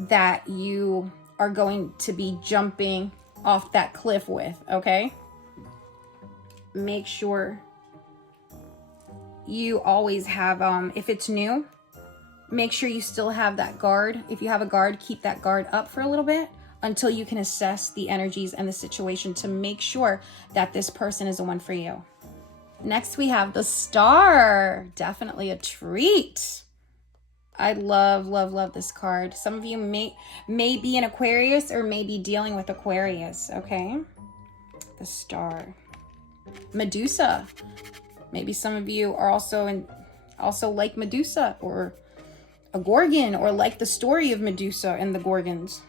that you are going to be jumping off that cliff with, okay? Make sure you always have, if it's new, make sure you still have that guard. If you have a guard, keep that guard up for a little bit until you can assess the energies and the situation to make sure that this person is the one for you. Next, we have the Star. Definitely a treat. I love this card. Some of you may be an Aquarius or may be dealing with Aquarius, okay? The Star. Medusa. Maybe some of you are also like Medusa or a Gorgon, or like the story of Medusa and the Gorgons.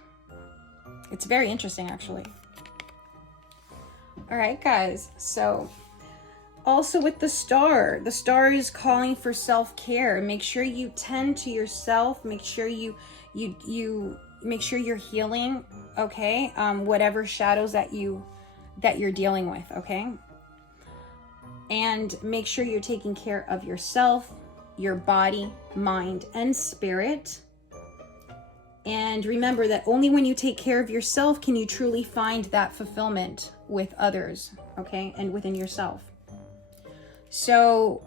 It's very interesting, actually. All right, guys. So also with the Star is calling for self-care. Make sure you tend to yourself. Make sure you make sure you're healing, okay? Whatever shadows that you're dealing with, okay? And make sure you're taking care of yourself, your body, mind, and spirit. And remember that only when you take care of yourself can you truly find that fulfillment with others, okay? And within yourself. So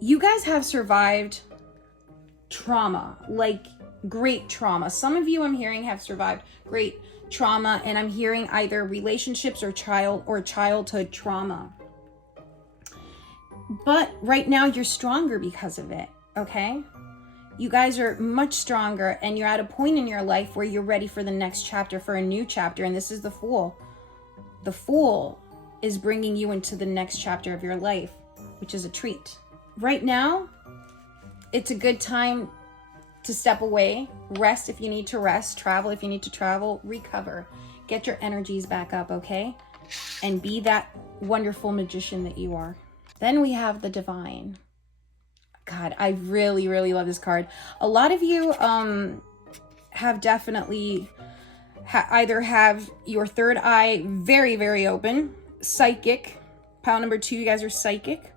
you guys have survived trauma, like great trauma. Some of you I'm hearing have survived great trauma, and I'm hearing either relationships or childhood trauma. But right now you're stronger because of it, okay? You guys are much stronger, and you're at a point in your life where you're ready for the next chapter, for a new chapter, and this is the Fool. The Fool is bringing you into the next chapter of your life, which is a treat. Right now, it's a good time to step away, rest if you need to rest, travel if you need to travel, recover, get your energies back up, okay? And be that wonderful magician that you are. Then we have the Divine. God, I really, really love this card. A lot of you have definitely either have your third eye very, very open, psychic. Pile number 2, you guys are psychic.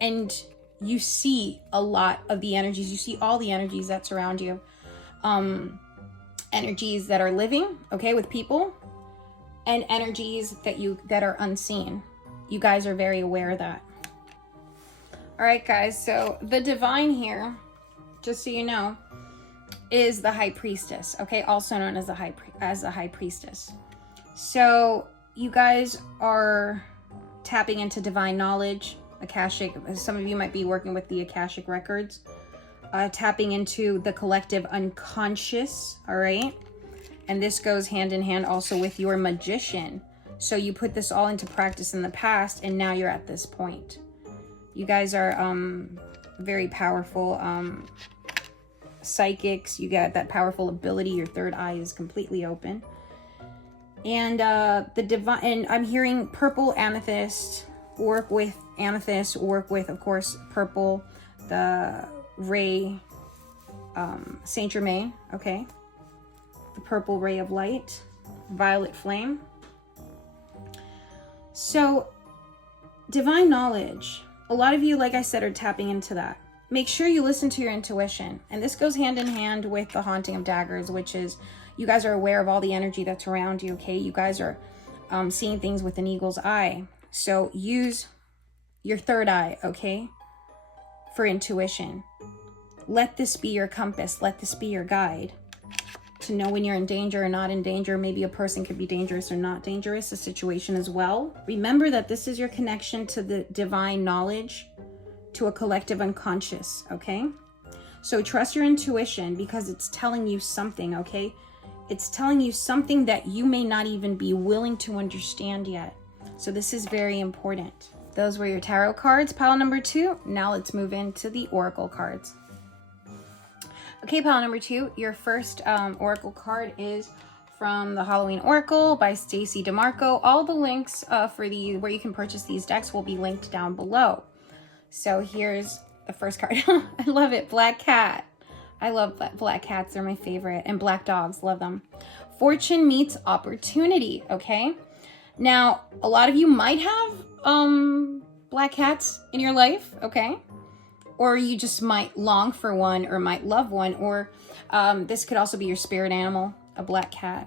And you see a lot of the energies. You see all the energies that surround you. Energies that are living, okay, with people, and energies that are unseen. You guys are very aware of that. All right, guys, so the Divine here, just so you know, is the High Priestess, okay? Also known as the High Priestess. So you guys are tapping into divine knowledge, Akashic. Some of you might be working with the Akashic records, tapping into the collective unconscious, all right? And this goes hand in hand also with your magician. So you put this all into practice in the past, and now you're at this point. You guys are very powerful psychics. You got that powerful ability. Your third eye is completely open. And the Divine, and I'm hearing purple amethyst, work with amethyst, work with, of course, purple, the ray, Saint Germain, okay? The purple ray of light, violet flame. So, divine knowledge. A lot of you, like I said, are tapping into that. Make sure you listen to your intuition. And this goes hand in hand with the Haunting of Daggers, which is you guys are aware of all the energy that's around you, okay? You guys are seeing things with an eagle's eye. So use your third eye, okay, for intuition. Let this be your compass. Let this be your guide to know when you're in danger or not in danger. Maybe a person could be dangerous or not dangerous, a situation as well. Remember that this is your connection to the divine knowledge, to a collective unconscious, okay? So trust your intuition because it's telling you something, okay? It's telling you something that you may not even be willing to understand yet. So this is very important. Those were your tarot cards, pile number 2. Now let's move into the oracle cards. Okay, pile number 2, your first oracle card is from the Halloween Oracle by Stacey DeMarco. All the links for where you can purchase these decks will be linked down below. So here's the first card. I love it, Black Cat. I love black cats, they're my favorite. And black dogs, love them. Fortune meets opportunity, okay? Now, a lot of you might have black cats in your life, okay? Or you just might long for one or might love one, or this could also be your spirit animal, a black cat.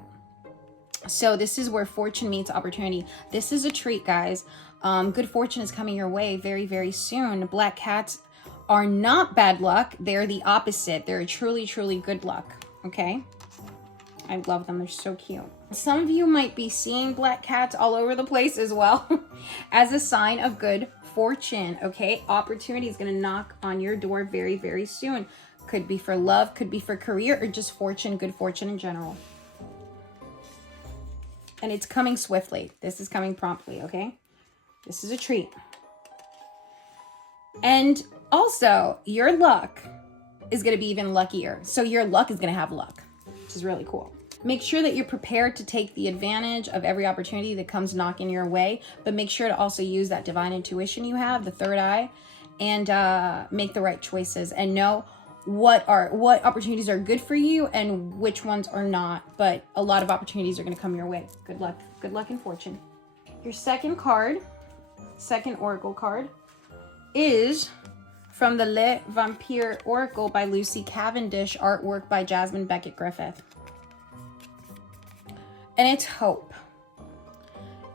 So this is where fortune meets opportunity. This is a treat, guys. Good fortune is coming your way very, very soon. Black cats are not bad luck. They're the opposite. They're truly, truly good luck, okay? I love them. They're so cute. Some of you might be seeing black cats all over the place as well as a sign of good fortune, okay? Opportunity is going to knock on your door very, very soon. Could be for love, could be for career, or just fortune, good fortune in general. And it's coming swiftly. This is coming promptly, okay? This is a treat. And also, your luck is going to be even luckier. So your luck is going to have luck, which is really cool. Make sure that you're prepared to take the advantage of every opportunity that comes knocking your way, but make sure to also use that divine intuition you have, the third eye, and make the right choices and know what opportunities are good for you and which ones are not. But a lot of opportunities are going to come your way. Good luck and fortune. Your second oracle card is from the Le Vampire Oracle by Lucy Cavendish, artwork by Jasmine Beckett Griffith. And it's hope,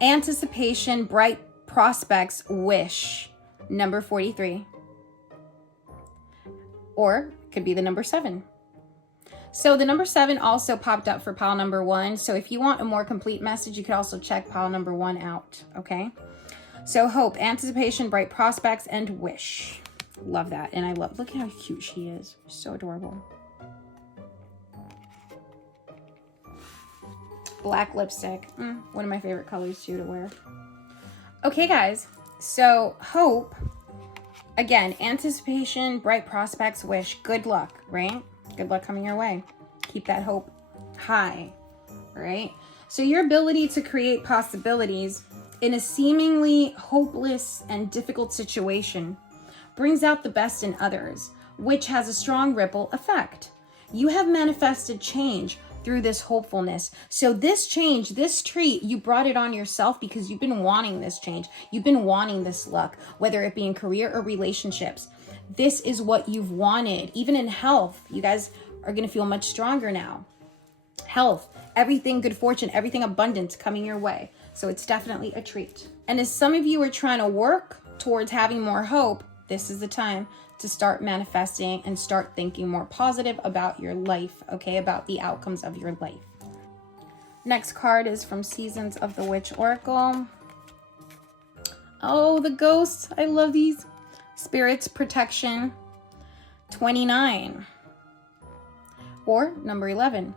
anticipation, bright prospects, wish, number 43. Or it could be the number 7. So the number 7 also popped up for pile number 1. So if you want a more complete message, you could also check pile number 1 out, okay? So hope, anticipation, bright prospects, and wish. Love that. And look how cute she is. So adorable. Black lipstick. One of my favorite colors too to wear. Okay, guys. So hope, Again, anticipation, bright prospects, wish, good luck, right? Good luck coming your way. Keep that hope high, right? So your ability to create possibilities in a seemingly hopeless and difficult situation brings out the best in others, which has a strong ripple effect. You have manifested change through this hopefulness. So this change, this treat, you brought it on yourself because you've been wanting this change. You've been wanting this luck, whether it be in career or relationships. This is what you've wanted. Even in health, you guys are going to feel much stronger now. Health, everything, good fortune, everything abundant coming your way. So it's definitely a treat. And as some of you are trying to work towards having more hope, this is the time to start manifesting and start thinking more positive about your life, okay? About the outcomes of your life. Next card is from Seasons of the Witch Oracle. Oh, the ghosts. I love these. Spirits, protection, 29. Or number 11.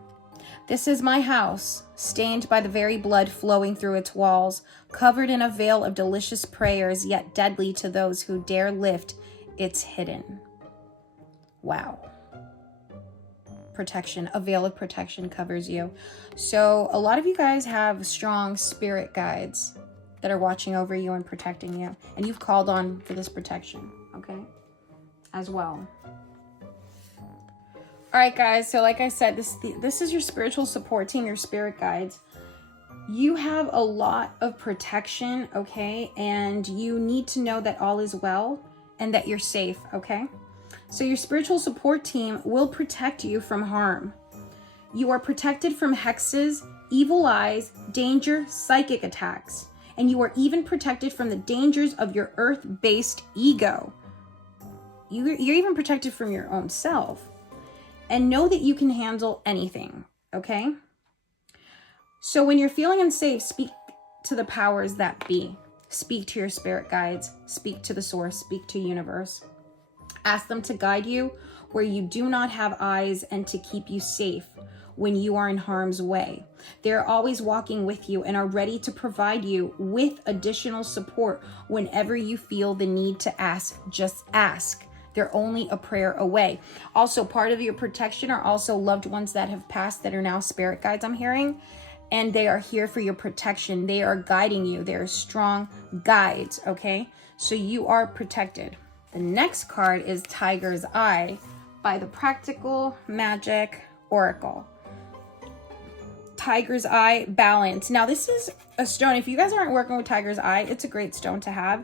This is my house, stained by the very blood flowing through its walls, covered in a veil of delicious prayers, yet deadly to those who dare lift its hidden. Wow. Protection, a veil of protection covers you. So a lot of you guys have strong spirit guides that are watching over you and protecting you. And you've called on for this protection, okay? As well. All right, guys. So like I said, this is your spiritual support team, your spirit guides. You have a lot of protection, okay? And you need to know that all is well and that you're safe, okay? So your spiritual support team will protect you from harm. You are protected from hexes, evil eyes, danger, psychic attacks. And you are even protected from the dangers of your earth-based ego. You're even protected from your own self. And know that you can handle anything, okay? So when you're feeling unsafe, speak to the powers that be. Speak to your spirit guides. Speak to the source. Speak to universe. Ask them to guide you where you do not have eyes and to keep you safe when you are in harm's way. They're always walking with you and are ready to provide you with additional support whenever you feel the need to ask. Just ask. They're only a prayer away. Also, part of your protection are also loved ones that have passed that are now spirit guides, I'm hearing. And they are here for your protection. They are guiding you. They are strong guides, okay? So you are protected. The next card is Tiger's Eye by the Practical Magic Oracle. Tiger's Eye, balance. Now, this is a stone. If you guys aren't working with Tiger's Eye, it's a great stone to have.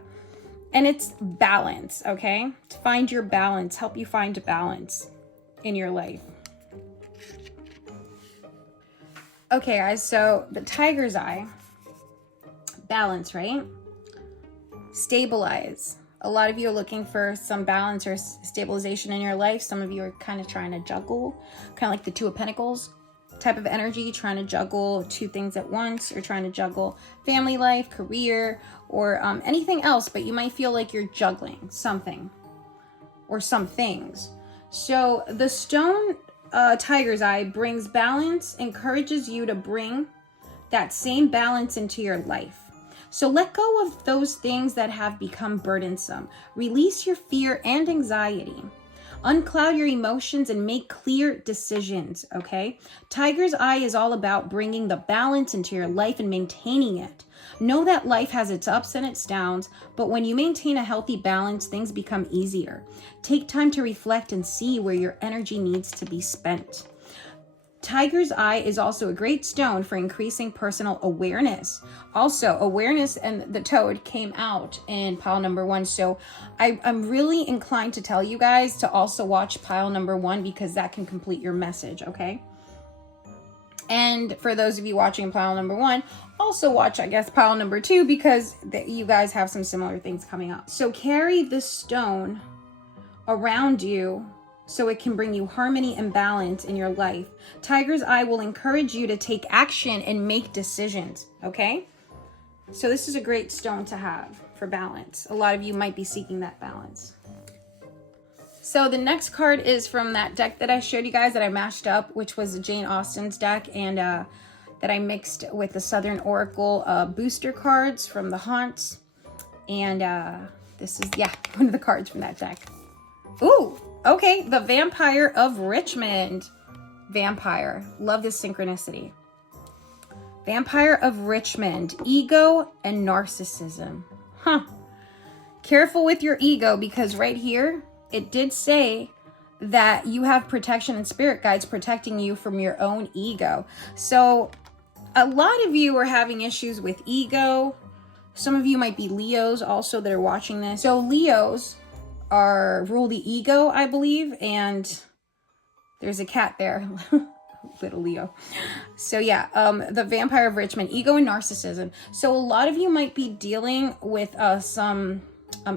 And it's balance, okay? To find your balance, help you find balance in your life. Okay, guys, so the Tiger's Eye, balance, right? Stabilize. A lot of you are looking for some balance or stabilization in your life. Some of you are kind of trying to juggle, kind of like the Two of Pentacles type of energy, trying to juggle two things at once, or trying to juggle family life, career, or anything else, but you might feel like you're juggling something or some things. So the stone Tiger's Eye brings balance, encourages you to bring that same balance into your life. So let go of those things that have become burdensome. Release your fear and anxiety. Uncloud your emotions and make clear decisions, okay? Tiger's Eye is all about bringing the balance into your life and maintaining it. Know that life has its ups and its downs, but when you maintain a healthy balance, things become easier. Take time to reflect and see where your energy needs to be spent. Tiger's Eye is also a great stone for increasing personal awareness. Also, awareness and the toad came out in pile number 1. So I'm really inclined to tell you guys to also watch pile number 1 because that can complete your message, okay? And for those of you watching pile number 1, also watch, I guess, pile number 2 because you guys have some similar things coming up. So carry this stone around you so it can bring you harmony and balance in your life. Tiger's Eye will encourage you to take action and make decisions, okay? So this is a great stone to have for balance. A lot of you might be seeking that balance. So the next card is from that deck that I showed you guys that I mashed up, which was Jane Austen's deck, and that I mixed with the Southern Oracle booster cards from the Haunts. And This is, yeah, one of the cards from that deck. Ooh, okay, the Vampire of Richmond. Vampire. Love this synchronicity. Vampire of Richmond. Ego and narcissism. Huh. Careful with your ego, because right here, it did say that you have protection and spirit guides protecting you from your own ego. So a lot of you are having issues with ego. Some of you might be Leos also that are watching this. So Leos rule the ego, I believe, and there's a cat there. Little Leo. So yeah, the Vampire of Richmond, ego and narcissism. So a lot of you might be dealing with some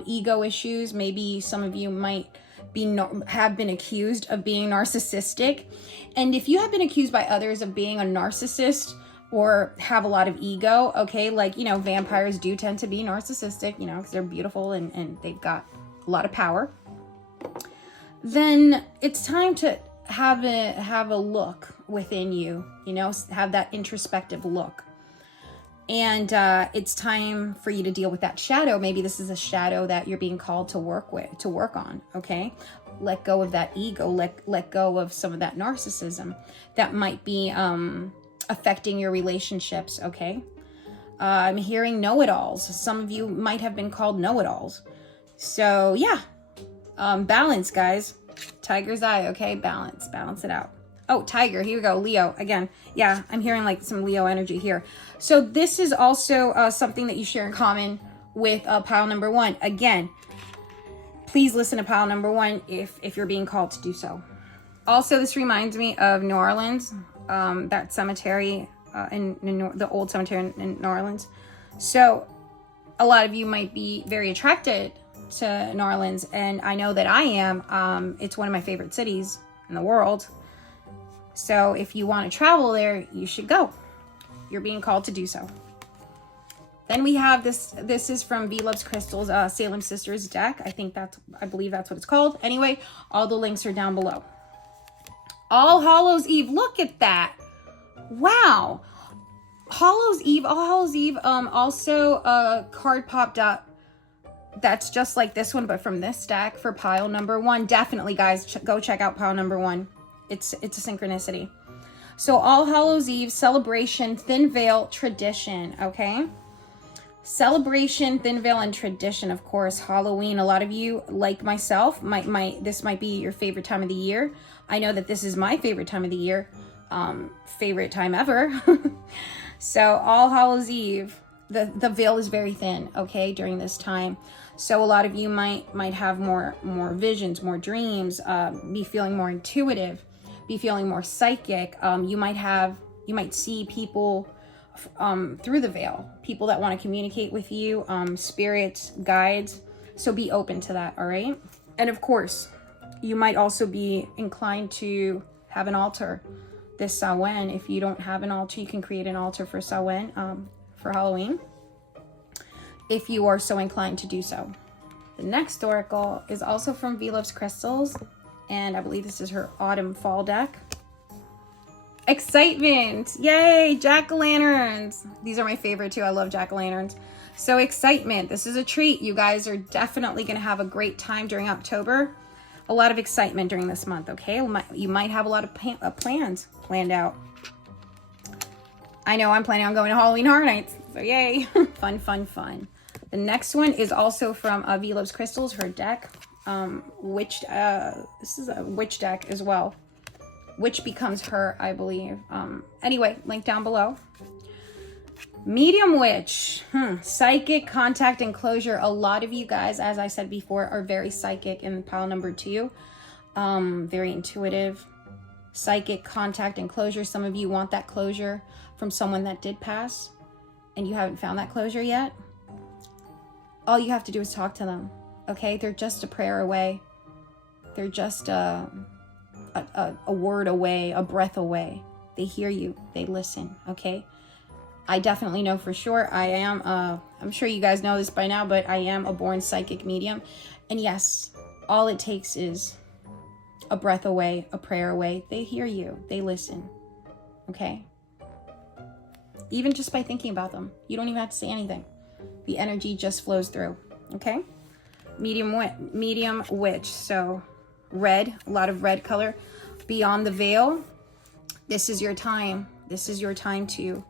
ego issues. Maybe some of you might have been accused of being narcissistic. And if you have been accused by others of being a narcissist or have a lot of ego, okay, like, you know, vampires do tend to be narcissistic, you know, because they're beautiful and they've got a lot of power, then it's time to have a look within you, you know, have that introspective look. And it's time for you to deal with that shadow. Maybe this is a shadow that you're being called to work on, okay? Let go of that ego, let go of some of that narcissism that might be affecting your relationships, okay? I'm hearing know-it-alls. Some of you might have been called know-it-alls. So yeah, balance, guys. Tiger's eye, okay? Balance it out. Oh, tiger, here we go, Leo, again. Yeah, I'm hearing like some Leo energy here. So this is also something that you share in common with pile number 1. Again, please listen to pile number 1 if you're being called to do so. Also, this reminds me of New Orleans, that cemetery, the old cemetery in New Orleans. So a lot of you might be very attracted to New Orleans, and I know that I am. It's one of my favorite cities in the world. So if you want to travel there, you should go. You're being called to do so. Then we have this. This is from V Loves Crystals, Salem Sisters deck. I believe that's what it's called. Anyway, all the links are down below. All Hallows Eve. Look at that. Wow. All Hallows Eve. Also a card popped up that's just like this one, but from this deck for pile number 1. Definitely, guys, go check out pile number 1. It's a synchronicity. So All Hallows Eve, celebration, thin veil, tradition, okay? Celebration, thin veil, and tradition, of course. Halloween, a lot of you, like myself, this might be your favorite time of the year. I know that this is my favorite time of the year. Favorite time ever. So All Hallows Eve, the veil is very thin, okay, during this time. So a lot of you might have more visions, more dreams, be feeling more intuitive, be feeling more psychic. You might see people through the veil, people that want to communicate with you, spirits, guides. So be open to that, all right? And of course, you might also be inclined to have an altar this Samhain. If you don't have an altar, you can create an altar for Samhain, for Halloween, if you are so inclined to do so. The next oracle is also from V Loves Crystals, and I believe this is her autumn fall deck. Excitement! Yay! Jack-o'-lanterns! These are my favorite too. I love jack-o'-lanterns. So excitement. This is a treat. You guys are definitely going to have a great time during October. A lot of excitement during this month, okay? You might have a lot of plans planned out. I know I'm planning on going to Halloween Horror Nights, so yay. Fun, fun, fun. The next one is also from V Loves Crystals, her deck. This is a witch deck as well. Witch becomes her, I believe. Anyway, link down below. Medium witch, psychic, contact, and closure. A lot of you guys, as I said before, are very psychic in pile number 2. Very intuitive, psychic, contact, and closure. Some of you want that closure from someone that did pass and you haven't found that closure yet. All you have to do is talk to them, okay? They're just a prayer away. They're just a word away, a breath away. They hear you, they listen, okay? I definitely know for sure. I am, I'm sure you guys know this by now, but I am a born psychic medium. And yes, all it takes is a breath away, a prayer away. They hear you, they listen, okay? Even just by thinking about them. You don't even have to say anything. The energy just flows through, okay? medium witch. So red, a lot of red color. Beyond the veil, this is your time. This is your time to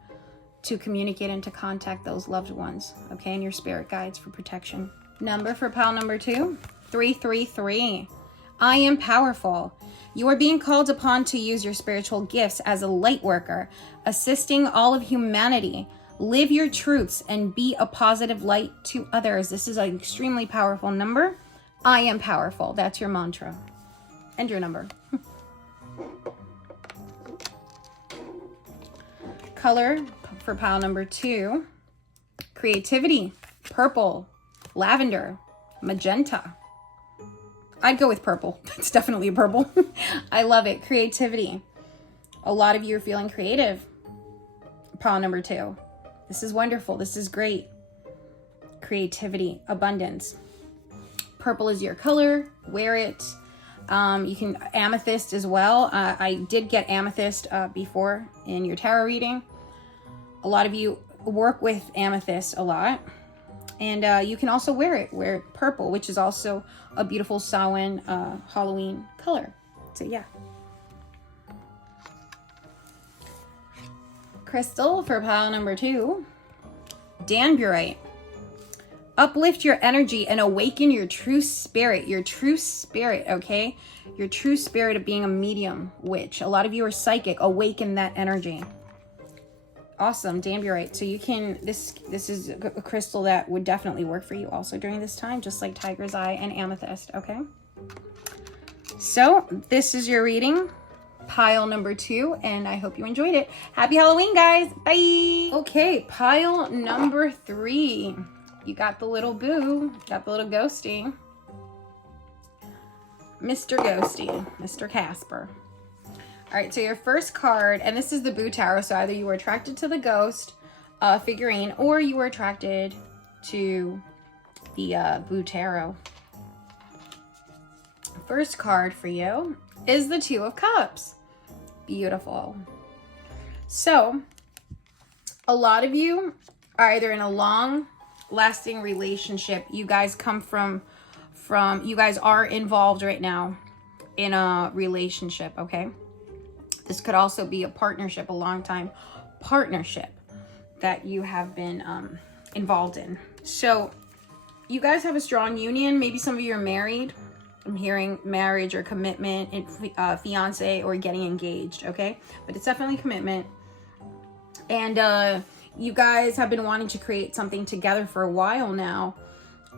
communicate and to contact those loved ones, okay, and your spirit guides for protection. Number for pile number 2, 333. I am powerful. You are being called upon to use your spiritual gifts as a light worker, assisting all of humanity. Live your truths and be a positive light to others. This is an extremely powerful number. I am powerful. That's your mantra and your number. Color for pile number 2, creativity, purple, lavender, magenta. I'd go with purple. It's definitely a purple. I love it. Creativity. A lot of you are feeling creative. Pile number 2. This is wonderful. This is great. Creativity, abundance. Purple is your color. Wear it. You can amethyst as well. I did get amethyst before in your tarot reading. A lot of you work with amethyst a lot. And you can also wear it. Wear purple, which is also a beautiful Samhain Halloween color. So yeah. Crystal for pile number 2. Danburite. Uplift your energy and awaken your true spirit. Your true spirit, okay? Your true spirit of being a medium witch. A lot of you are psychic. Awaken that energy. Awesome, Danburite. So you can, this is a crystal that would definitely work for you also during this time, just like Tiger's Eye and Amethyst, okay? So this is your reading, pile number 2, and I hope you enjoyed it. Happy Halloween, guys. Bye. Okay, pile number 3. You got the little boo, got the little ghosty. Mr. Ghosty, Mr. Casper. All right, so your first card, and this is the Boo Tarot, so either you were attracted to the ghost figurine or you were attracted to the Boo Tarot. First card for you is the 2 of Cups. Beautiful. So, a lot of you are either in a long-lasting relationship. You guys come from you guys are involved right now in a relationship, okay? This could also be a partnership, a long time partnership that you have been involved in. So you guys have a strong union. Maybe some of you are married. I'm hearing marriage or commitment, and fiance or getting engaged, okay? But it's definitely commitment. And you guys have been wanting to create something together for a while now.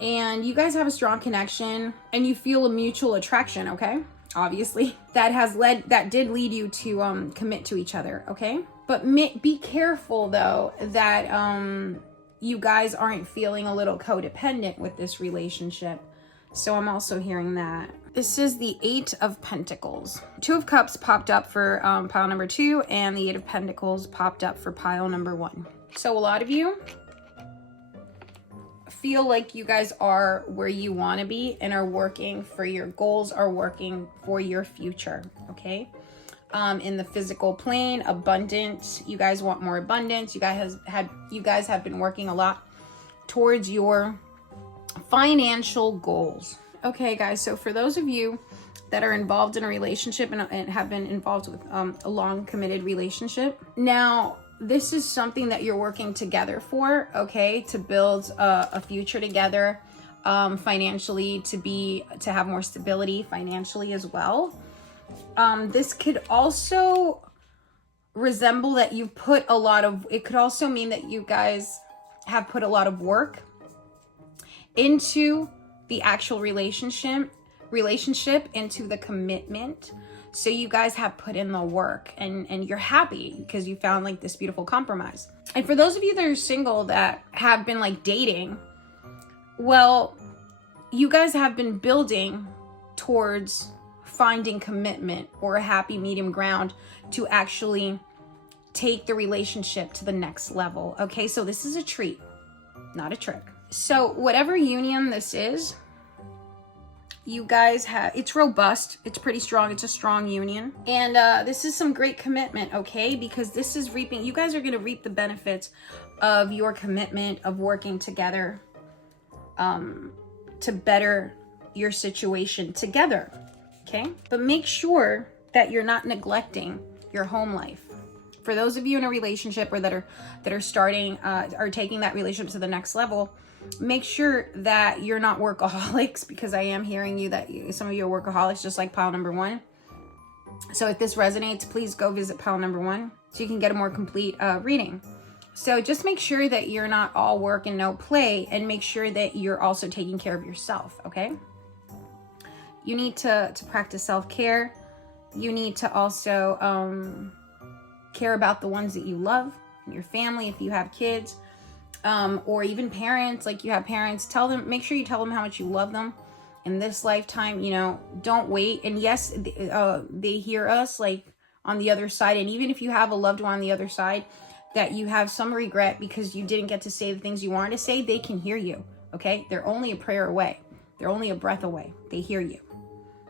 And you guys have a strong connection and you feel a mutual attraction, okay? Obviously, that did lead you to commit to each other, okay? But be careful though that you guys aren't feeling a little codependent with this relationship. So I'm also hearing that. This is the 8 of Pentacles. 2 of Cups popped up for pile number 2, and the 8 of Pentacles popped up for pile number 1. So a lot of you feel like you guys are where you want to be and are working for your goals, are working for your future, okay? In the physical plane, abundance. You guys want more abundance. You guys have been working a lot towards your financial goals. Okay, guys, so for those of you that are involved in a relationship and have been involved with a long committed relationship, now this is something that you're working together for, okay, to build a future together, financially, to have more stability financially as well. This could also resemble that you put a lot of, it could also mean that you guys have put a lot of work into the actual relationship, into the commitment. So you guys have put in the work and you're happy because you found like this beautiful compromise. And for those of you that are single that have been like dating, well, you guys have been building towards finding commitment or a happy medium ground to actually take the relationship to the next level. Okay, so this is a treat, not a trick. So whatever union this is, you guys have, it's robust, it's pretty strong, it's a strong union. And this is some great commitment, okay? Because this is reaping, you guys are gonna reap the benefits of your commitment of working together to better your situation together, okay? But make sure that you're not neglecting your home life. For those of you in a relationship or that are starting or taking that relationship to the next level, make sure that you're not workaholics, because I am hearing you that some of you are workaholics, just like pile number 1. So if this resonates, please go visit pile number 1 so you can get a more complete reading. So just make sure that you're not all work and no play, and make sure that you're also taking care of yourself, okay? You need to practice self-care. You need to also care about the ones that you love, your family, if you have kids, or even parents, like you have parents. Make sure you tell them how much you love them in this lifetime. You know, don't wait. And yes, they hear us, like, on the other side. And even if you have a loved one on the other side that you have some regret because you didn't get to say the things you wanted to say, they can hear you, okay? They're only a prayer away. They're only a breath away. They hear you.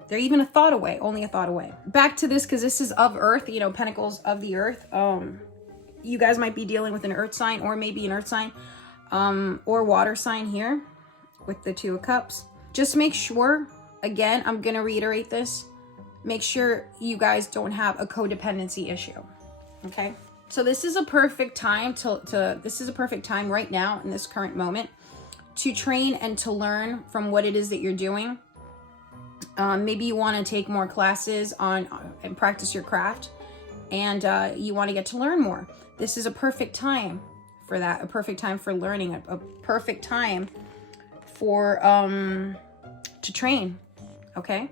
They're even a thought away, only a thought away. Back to this, because this is of Earth, you know, Pentacles of the Earth. You guys might be dealing with an Earth sign, or maybe an Earth sign, or water sign here with the 2 of Cups. Just make sure, again, I'm going to reiterate this, make sure you guys don't have a codependency issue, okay? So this is a perfect time this is a perfect time right now in this current moment to train and to learn from what it is that you're doing. Maybe you want to take more classes on and practice your craft, and you want to get to learn more. This is a perfect time for that, a perfect time for learning, a perfect time for to train, okay?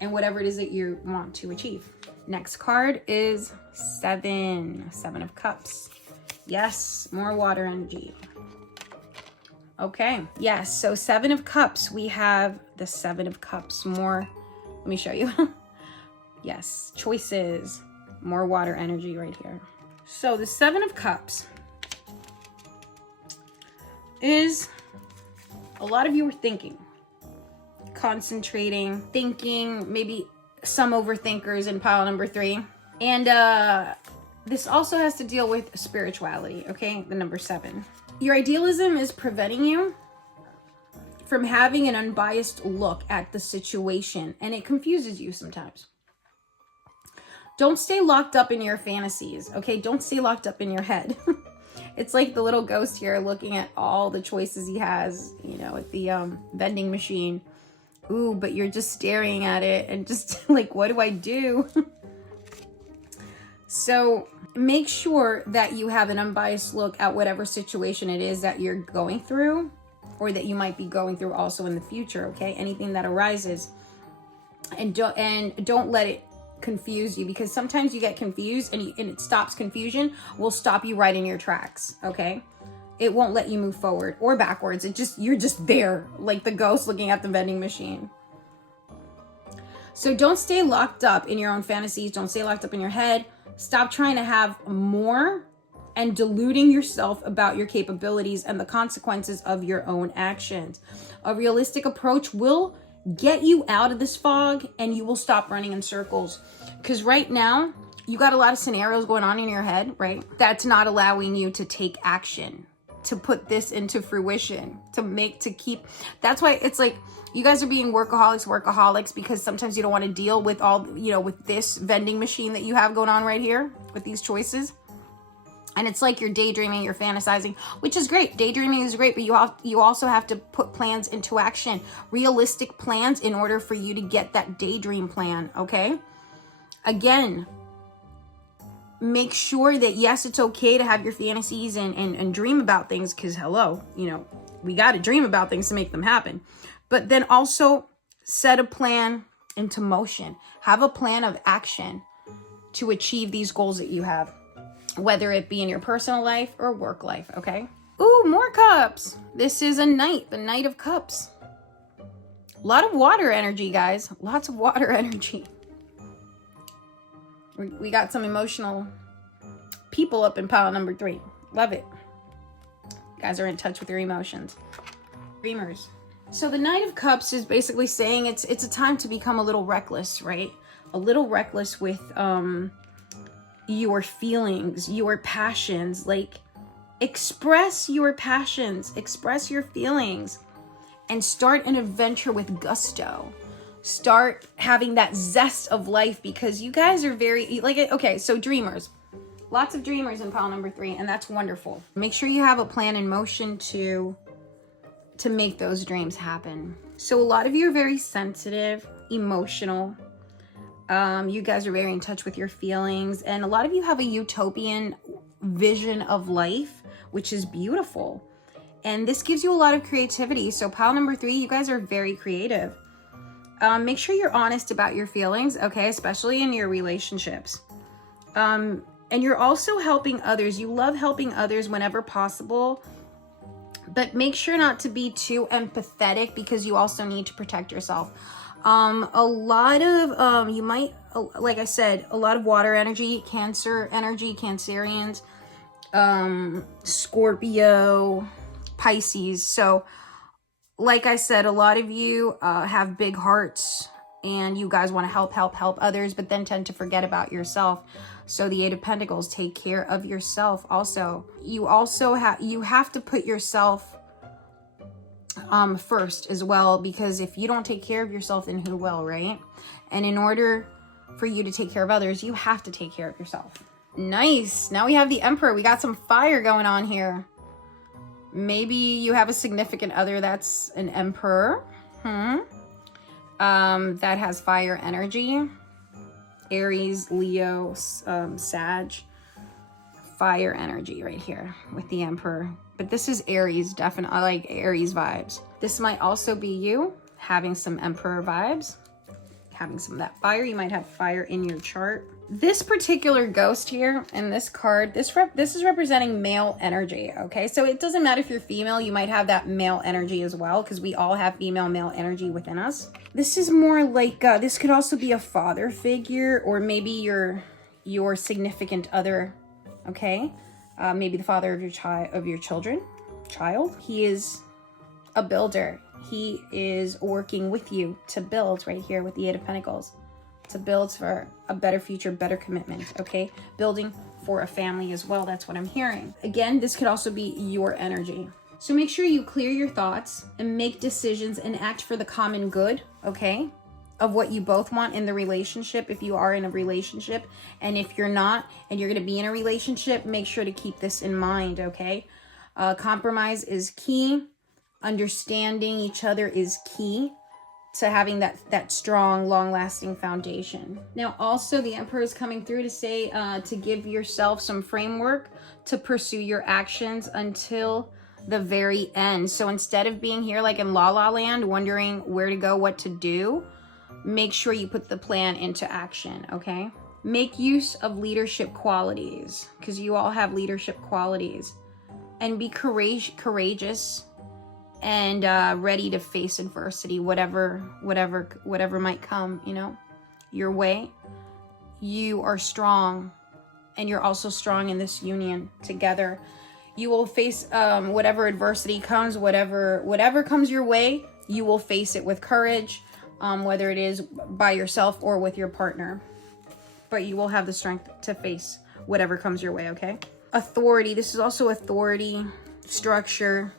And whatever it is that you want to achieve. Next card is 7 of Cups. Yes, more water energy. Okay, yes, so 7 of Cups. We have the 7 of Cups. More, let me show you. Yes, choices, more water energy right here. So the 7 of Cups is, a lot of you are thinking, concentrating, thinking, maybe some overthinkers in pile number 3. And this also has to deal with spirituality, okay? The number 7. Your idealism is preventing you from having an unbiased look at the situation, and it confuses you sometimes. Don't stay locked up in your fantasies, okay? Don't stay locked up in your head. It's like the little ghost here looking at all the choices he has, you know, at the vending machine. Ooh, but you're just staring at it and just like, what do I do? So make sure that you have an unbiased look at whatever situation it is that you're going through, or that you might be going through also in the future, okay? Anything that arises. And don't let it confuse you, because sometimes you get confused, and it stops. Confusion will stop you right in your tracks, okay? It won't let you move forward or backwards. You're just there, like the ghost looking at the vending machine. So don't stay locked up in your own fantasies. Don't stay locked up in your head. Stop trying to have more and deluding yourself about your capabilities and the consequences of your own actions. A realistic approach will get you out of this fog, and you will stop running in circles. Because right now, you got a lot of scenarios going on in your head, right? That's not allowing you to take action, to put this into fruition, that's why it's like, you guys are being workaholics, because sometimes you don't want to deal with all, with this vending machine that you have going on right here with these choices. And it's like you're daydreaming, you're fantasizing, which is great. Daydreaming is great, but you also have to put plans into action, realistic plans, in order for you to get that daydream plan, okay? Again, make sure that, yes, it's okay to have your fantasies and dream about things, because hello, we got to dream about things to make them happen. But then also set a plan into motion. Have a plan of action to achieve these goals that you have, whether it be in your personal life or work life, okay? Ooh, more cups. This is a knight, the Knight of Cups. A lot of water energy, guys. Lots of water energy. We got some emotional people up in pile number 3. Love it. You guys are in touch with your emotions. Dreamers. So the Knight of Cups is basically saying it's a time to become a little reckless, right? A little reckless with your feelings, your passions. Like, express your passions, express your feelings, and start an adventure with gusto. Start having that zest of life, because you guys are very, like, okay, so dreamers. Lots of dreamers in pile number 3, and that's wonderful. Make sure you have a plan in motion to make those dreams happen. So a lot of you are very sensitive, emotional. You guys are very in touch with your feelings, and a lot of you have a utopian vision of life, which is beautiful. And this gives you a lot of creativity. So pile number 3, you guys are very creative. Make sure you're honest about your feelings, okay? Especially in your relationships. And you're also helping others. You love helping others whenever possible. But make sure not to be too empathetic, because you also need to protect yourself. A lot of, you might, like I said, a lot of water energy, Cancer energy, Cancerians, Scorpio, Pisces. So, like I said, a lot of you have big hearts, and you guys want to help others, but then tend to forget about yourself. So the 8 of Pentacles, take care of yourself also. You have to put yourself first as well, because if you don't take care of yourself, then who will, right? And in order for you to take care of others, you have to take care of yourself. Nice. Now we have the Emperor. We got some fire going on here. Maybe you have a significant other that's an Emperor. That has fire energy. Aries, Leo, Sag. Fire energy right here with the Emperor. But this is Aries, definitely. I like Aries vibes. This might also be you having some Emperor vibes. Having some of that fire. You might have fire in your chart. This particular ghost here and this card, this is representing male energy, okay? So it doesn't matter if you're female, you might have that male energy as well, because we all have male energy within us. This is more like, this could also be a father figure, or maybe your significant other, okay? Maybe the father of your child. He is a builder. He is working with you to build right here with the 8 of Pentacles. To build for a better future, better commitment, okay? Building for a family as well, that's what I'm hearing. Again, this could also be your energy. So make sure you clear your thoughts and make decisions and act for the common good, okay? Of what you both want in the relationship, if you are in a relationship. And if you're not, and you're gonna be in a relationship, make sure to keep this in mind, okay? Compromise is key. Understanding each other is key to having that strong, long-lasting foundation. Now, also, the Emperor is coming through to say to give yourself some framework to pursue your actions until the very end. So instead of being here like in La La Land, wondering where to go, what to do, make sure you put the plan into action, okay? Make use of leadership qualities, because you all have leadership qualities. And be courageous and ready to face adversity, whatever might come, you know, your way. You are strong, and you're also strong in this union together. You will face whatever adversity comes, whatever comes your way, you will face it with courage, whether it is by yourself or with your partner. But you will have the strength to face whatever comes your way, okay? Authority, this is also authority, structure.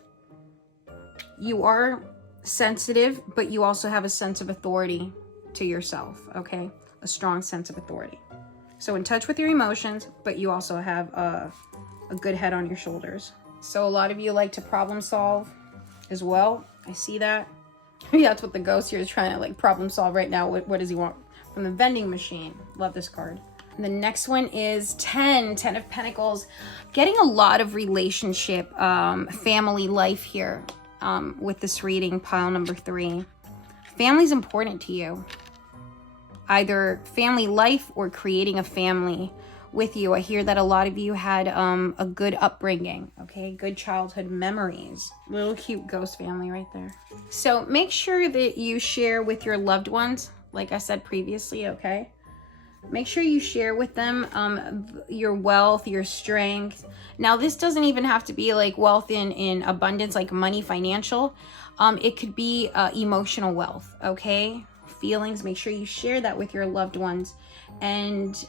You are sensitive, but you also have a sense of authority to yourself, okay? A strong sense of authority. So in touch with your emotions, but you also have a good head on your shoulders. So a lot of you like to problem solve as well. I see that. Maybe that's what the ghost here is trying to like problem solve right now. What does he want from the vending machine? Love this card. And the next one is 10 of Pentacles. Getting a lot of relationship, family life here. With this reading, pile number 3. Family's important to you. Either family life or creating a family with you. I hear that a lot of you had a good upbringing, okay? Good childhood memories. Little cute ghost family right there. So make sure that you share with your loved ones, like I said previously, okay? Make sure you share with them your wealth, your strength. Now, this doesn't even have to be like wealth in abundance, like money, financial. It could be emotional wealth, okay? Feelings, make sure you share that with your loved ones and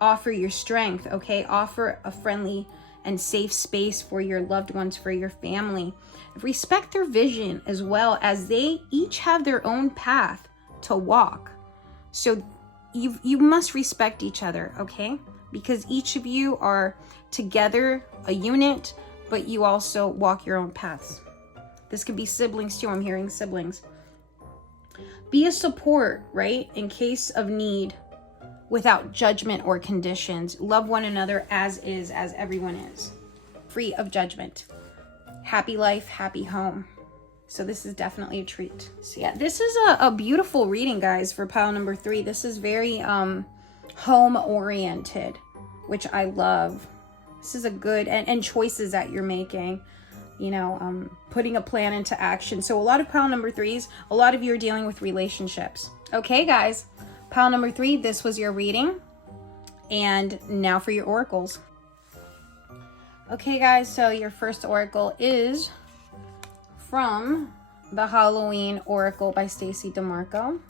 offer your strength, okay? Offer a friendly and safe space for your loved ones, for your family. Respect their vision as well, as they each have their own path to walk. So you must respect each other, okay? Because each of you are together, a unit, but you also walk your own paths. This could be siblings too. I'm hearing siblings. Be a support, right? In case of need, without judgment or conditions. Love one another as is, as everyone is. Free of judgment. Happy life, happy home. So this is definitely a treat. So yeah, this is a beautiful reading, guys, for pile number 3. This is very home oriented, which I love. This is a good, and choices that you're making, you know, putting a plan into action. So a lot of pile number 3s, a lot of you are dealing with relationships. Okay, guys, pile number 3, this was your reading. And now for your oracles. Okay, guys, so your first oracle is from the Halloween Oracle by Stacey DeMarco.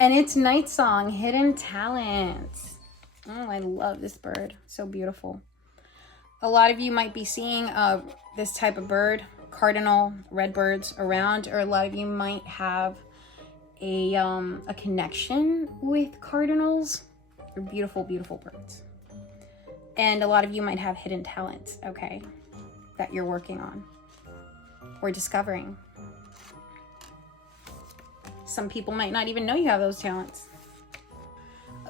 And it's Night Song, Hidden Talents. Oh, I love this bird. So beautiful. A lot of you might be seeing this type of bird, cardinal redbirds around, or a lot of you might have a connection with cardinals. They're beautiful, beautiful birds. And a lot of you might have hidden talents, okay, that you're working on or discovering. Some people might not even know you have those talents.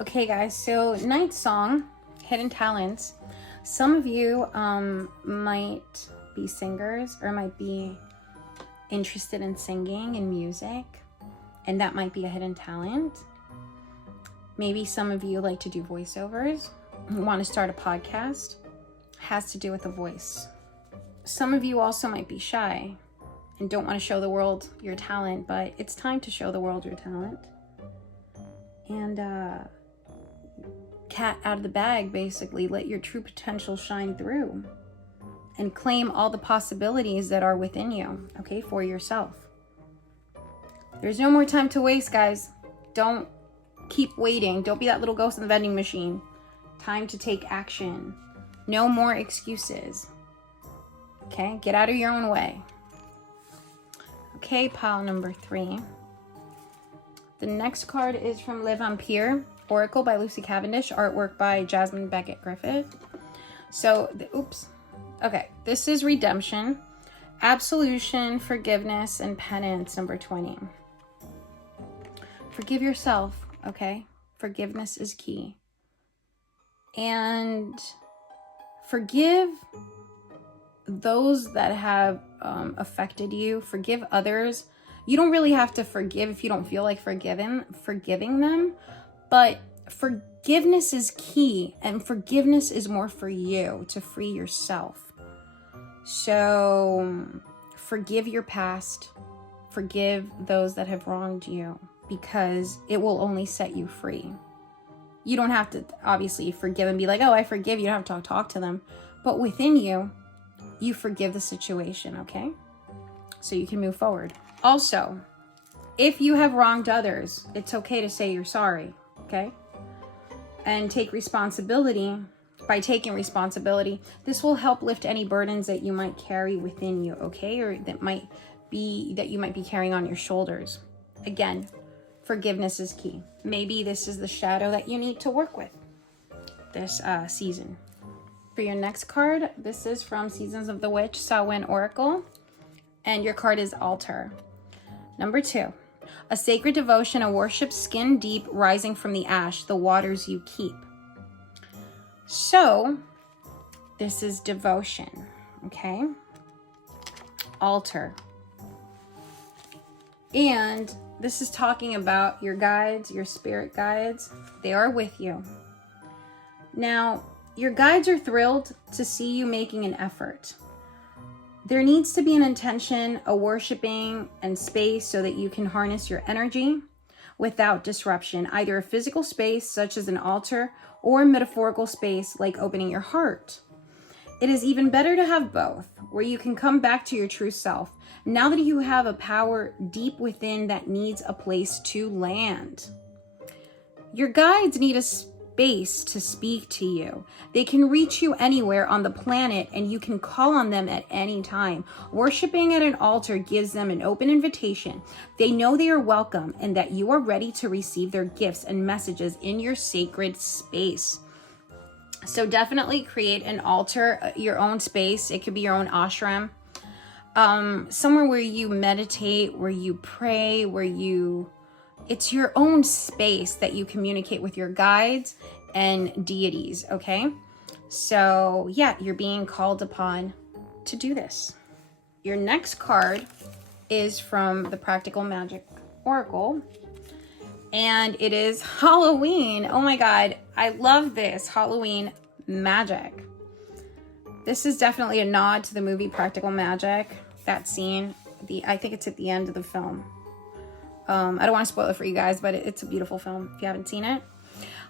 Okay, guys, so Night Song, Hidden Talents. Some of you might be singers or might be interested in singing and music, and that might be a hidden talent. Maybe some of you like to do voiceovers, want to start a podcast. Has to do with a voice. Some of you also might be shy and don't want to show the world your talent, but it's time to show the world your talent. And cat out of the bag, basically. Let your true potential shine through and claim all the possibilities that are within you, okay, for yourself. There's no more time to waste, guys. Don't keep waiting. Don't be that little ghost in the vending machine. Time to take action. No more excuses. Okay, get out of your own way. Okay, pile number 3. The next card is from Le Vampire Oracle by Lucy Cavendish, artwork by Jasmine Beckett Griffith. So, okay, this is redemption, absolution, forgiveness, and penance, number 20. Forgive yourself, okay? Forgiveness is key. And forgive those that have affected you. Forgive others. You don't really have to forgive if you don't feel like forgiving them, but forgiveness is key, and forgiveness is more for you to free yourself. So forgive your past, forgive those that have wronged you, because it will only set you free. You don't have to obviously forgive and be like, oh, I forgive you. You don't have to talk to them. But within you, you forgive the situation, okay? So you can move forward. Also, if you have wronged others, it's okay to say you're sorry, okay? And take responsibility. By taking responsibility, this will help lift any burdens that you might carry within you, okay? Or that you might be carrying on your shoulders. Again, forgiveness is key. Maybe this is the shadow that you need to work with this season. For your next card, this is from Seasons of the Witch, Samhain Oracle. And your card is Altar. Number 2, a sacred devotion, a worship skin deep, rising from the ash, the waters you keep. So, this is devotion, okay? Altar. And this is talking about your guides, your spirit guides. They are with you. Now, your guides are thrilled to see you making an effort. There needs to be an intention, a worshiping and space so that you can harness your energy without disruption, either a physical space such as an altar or a metaphorical space like opening your heart. It is even better to have both, where you can come back to your true self now that you have a power deep within that needs a place to land. Your guides need space to speak to you. They can reach you anywhere on the planet, and you can call on them at any time. Worshiping at an altar gives them an open invitation. They know they are welcome and that you are ready to receive their gifts and messages in your sacred space. So definitely create an altar, your own space. It could be your own ashram. Somewhere where you meditate, where you pray, it's your own space that you communicate with your guides and deities, okay? So yeah, you're being called upon to do this. Your next card is from the Practical Magic Oracle, and it is Halloween. Oh my God, I love this, Halloween magic. This is definitely a nod to the movie Practical Magic, that scene. I think it's at the end of the film. I don't want to spoil it for you guys, but it's a beautiful film if you haven't seen it.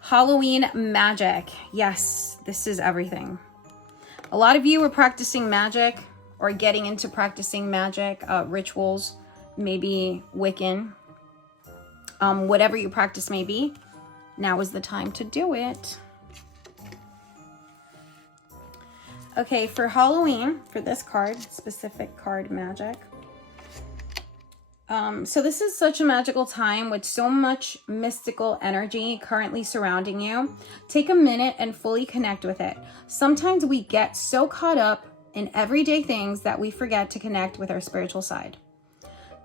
Halloween magic. Yes, this is everything. A lot of you are practicing magic or getting into practicing magic, rituals, maybe Wiccan, whatever your practice may be. Now is the time to do it. Okay, for Halloween, for this card, specific card magic. So this is such a magical time with so much mystical energy currently surrounding you. Take a minute and fully connect with it. Sometimes we get so caught up in everyday things that we forget to connect with our spiritual side.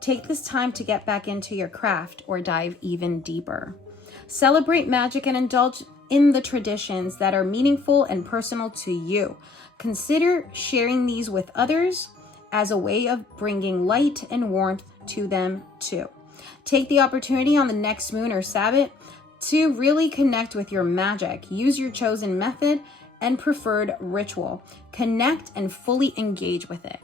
Take this time to get back into your craft or dive even deeper. Celebrate magic and indulge in the traditions that are meaningful and personal to you. Consider sharing these with others as a way of bringing light and warmth to them too. Take the opportunity on the next moon or Sabbath to really connect with your magic. Use your chosen method and preferred ritual. Connect and fully engage with it.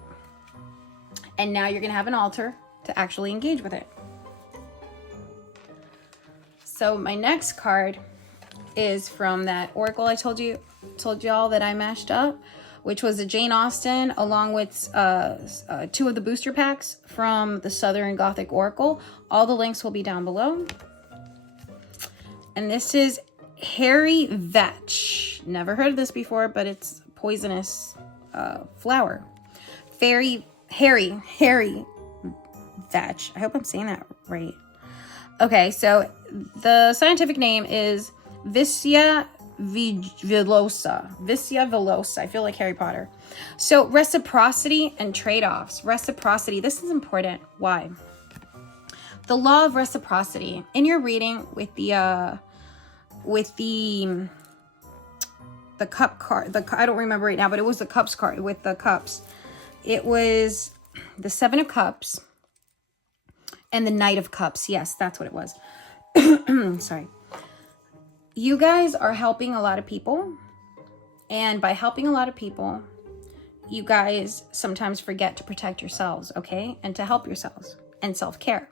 And now you're going to have an altar to actually engage with it. So my next card is from that oracle I told y'all that I mashed up, which was a Jane Austen, along with 2 of the booster packs from the Southern Gothic Oracle. All the links will be down below. And this is Hairy Vetch. Never heard of this before, but it's poisonous flower. Hairy Vetch. I hope I'm saying that right. Okay, so the scientific name is Vicia villosa. I feel like Harry Potter. So reciprocity and trade-offs. Reciprocity. This is important. Why? The law of reciprocity. In your reading with the cup card. I don't remember right now, but it was the cups card with the cups. It was the 7 of Cups and the Knight of Cups. Yes, that's what it was. Sorry. You guys are helping a lot of people, and by helping a lot of people, you guys sometimes forget to protect yourselves, okay? And to help yourselves, and self-care.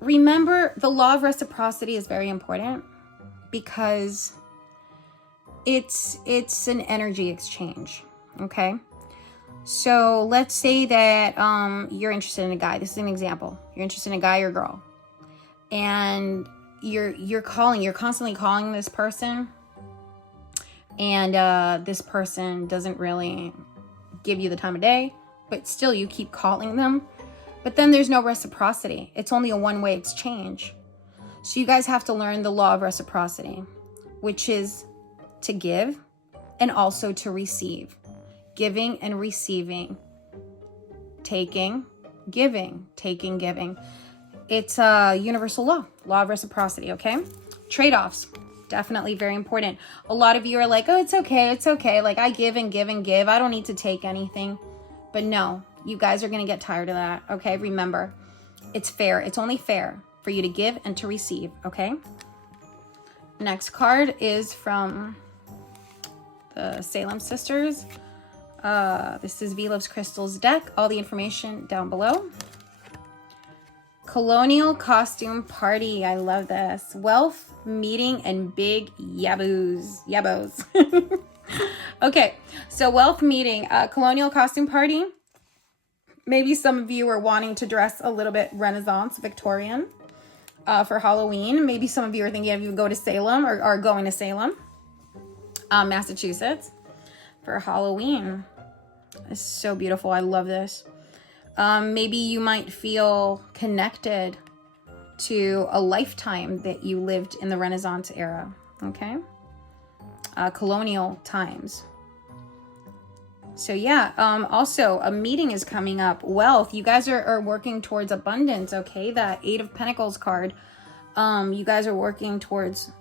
Remember, the law of reciprocity is very important because it's an energy exchange, okay? So let's say that you're interested in a guy. This is an example. You're interested in a guy or girl, and you're constantly calling this person, and this person doesn't really give you the time of day, but still you keep calling them. But then there's no reciprocity. It's only a one-way exchange. So you guys have to learn the law of reciprocity, which is to give and also to receive. Giving and receiving. Taking, giving, taking, giving. It's a universal law of reciprocity, okay? Trade-offs, definitely very important. A lot of you are like, oh, it's okay. Like, I give and give and give. I don't need to take anything. But no, you guys are going to get tired of that, okay? Remember, it's fair. It's only fair for you to give and to receive, okay? Next card is from the Salem Sisters. This is V Loves Crystal's deck. All the information down below. Colonial costume party. I love this. Wealth, meeting, and big yabos. Okay, so wealth meeting, colonial costume party. Maybe some of you are wanting to dress a little bit Renaissance, Victorian. for Halloween. Maybe some of you are thinking of you go to Salem or are going to Salem, Massachusetts for Halloween. It's so beautiful. I love this. Maybe you might feel connected to a lifetime that you lived in the Renaissance era, okay? Colonial times. So yeah, also a meeting is coming up. Wealth, you guys are working towards abundance, okay? That 8 of Pentacles card, you guys are working towards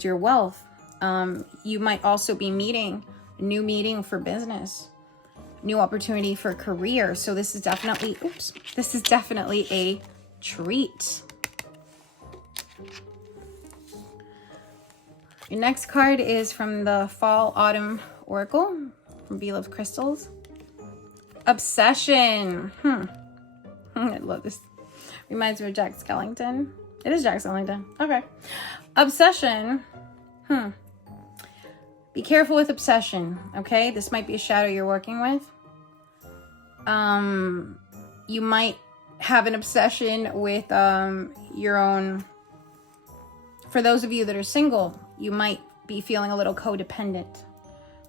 your wealth. You might also be meeting a new meeting for business, new opportunity for career. So this is definitely, this is definitely a treat. Your next card is from the Fall Autumn Oracle from Booduluv Crystals. Obsession. I love this. Reminds me of Jack Skellington. It is Jack Skellington. Okay. Obsession. Be careful with obsession, okay? This might be a shadow you're working with. You might have an obsession with your own. For those of you that are single, you might be feeling a little codependent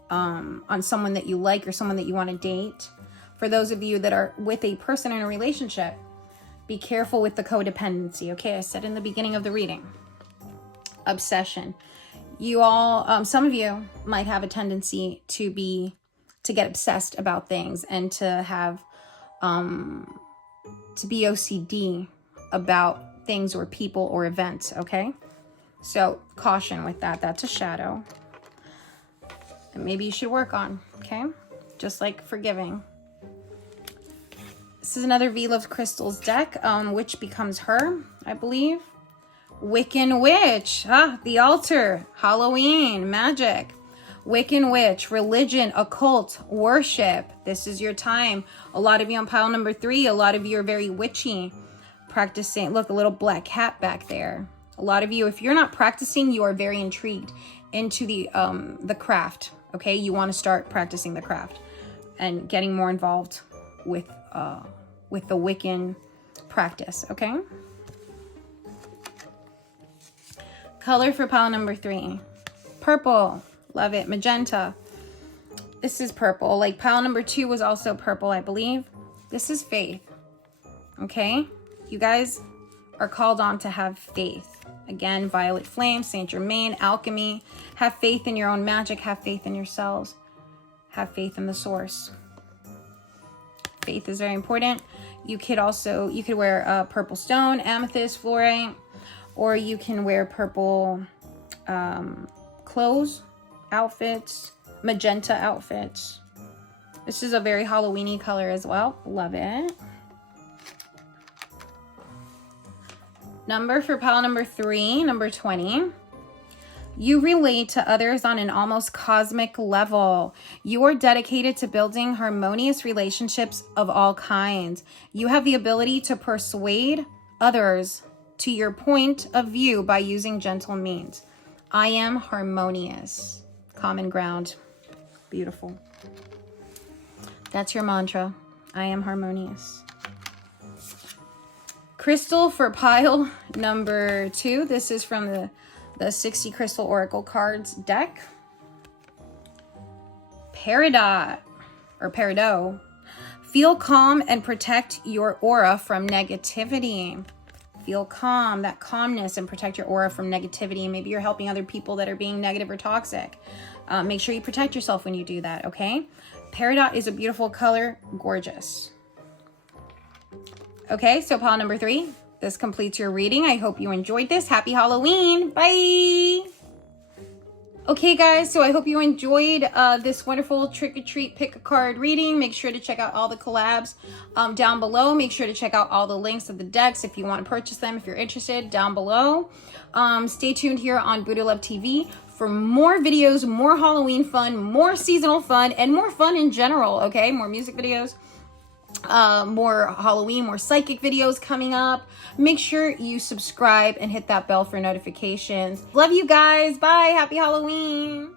on someone that you like or someone that you want to date. For those of you that are with a person in a relationship, be careful with the codependency, okay? I said in the beginning of the reading. Obsession. You all, some of you might have a tendency to get obsessed about things and to have, to be OCD about things or people or events, okay? So caution with that. That's a shadow. And maybe you should work on, okay? Just like forgiving. This is another Booduluv Crystals deck, which becomes her, I believe. Wiccan Witch, the altar, Halloween, magic. Wiccan Witch, religion, occult, worship. This is your time. A lot of you on pile number 3, a lot of you are very witchy. Practicing, look, a little black cat back there. A lot of you, if you're not practicing, you are very intrigued into the craft, okay? You want to start practicing the craft and getting more involved with the Wiccan practice, okay? Color for pile number 3. Purple. Love it. Magenta. This is purple. Like pile number 2 was also purple, I believe. This is faith. Okay? You guys are called on to have faith. Again, Violet Flame, Saint Germain, Alchemy. Have faith in your own magic. Have faith in yourselves. Have faith in the source. Faith is very important. You could wear a purple stone, amethyst, fluorite, or you can wear purple clothes, outfits, magenta outfits. This is a very Halloween-y color as well. Love it. Number for pile number 3, number 20. You relate to others on an almost cosmic level. You are dedicated to building harmonious relationships of all kinds. You have the ability to persuade others to your point of view by using gentle means. I am harmonious. Common ground. Beautiful. That's your mantra. I am harmonious. Crystal for pile number 2. This is from the 60 Crystal Oracle Cards deck. Peridot, or Peridot. Feel calm and protect your aura from negativity. Feel calm, that calmness, and protect your aura from negativity. Maybe you're helping other people that are being negative or toxic. Make sure you protect yourself when you do that, okay? Peridot is a beautiful color, gorgeous. Okay, so pile number 3. This completes your reading. I hope you enjoyed this. Happy Halloween. Bye. Okay, guys, so I hope you enjoyed this wonderful trick-or-treat pick-a-card reading. Make sure to check out all the collabs down below. Make sure to check out all the links of the decks if you want to purchase them, if you're interested, down below. Stay tuned here on Booduluv TV for more videos, more Halloween fun, more seasonal fun, and more fun in general, okay? More music videos. More Halloween, more psychic videos coming up. Make sure you subscribe and hit that bell for notifications. Love you guys. Bye. Happy Halloween.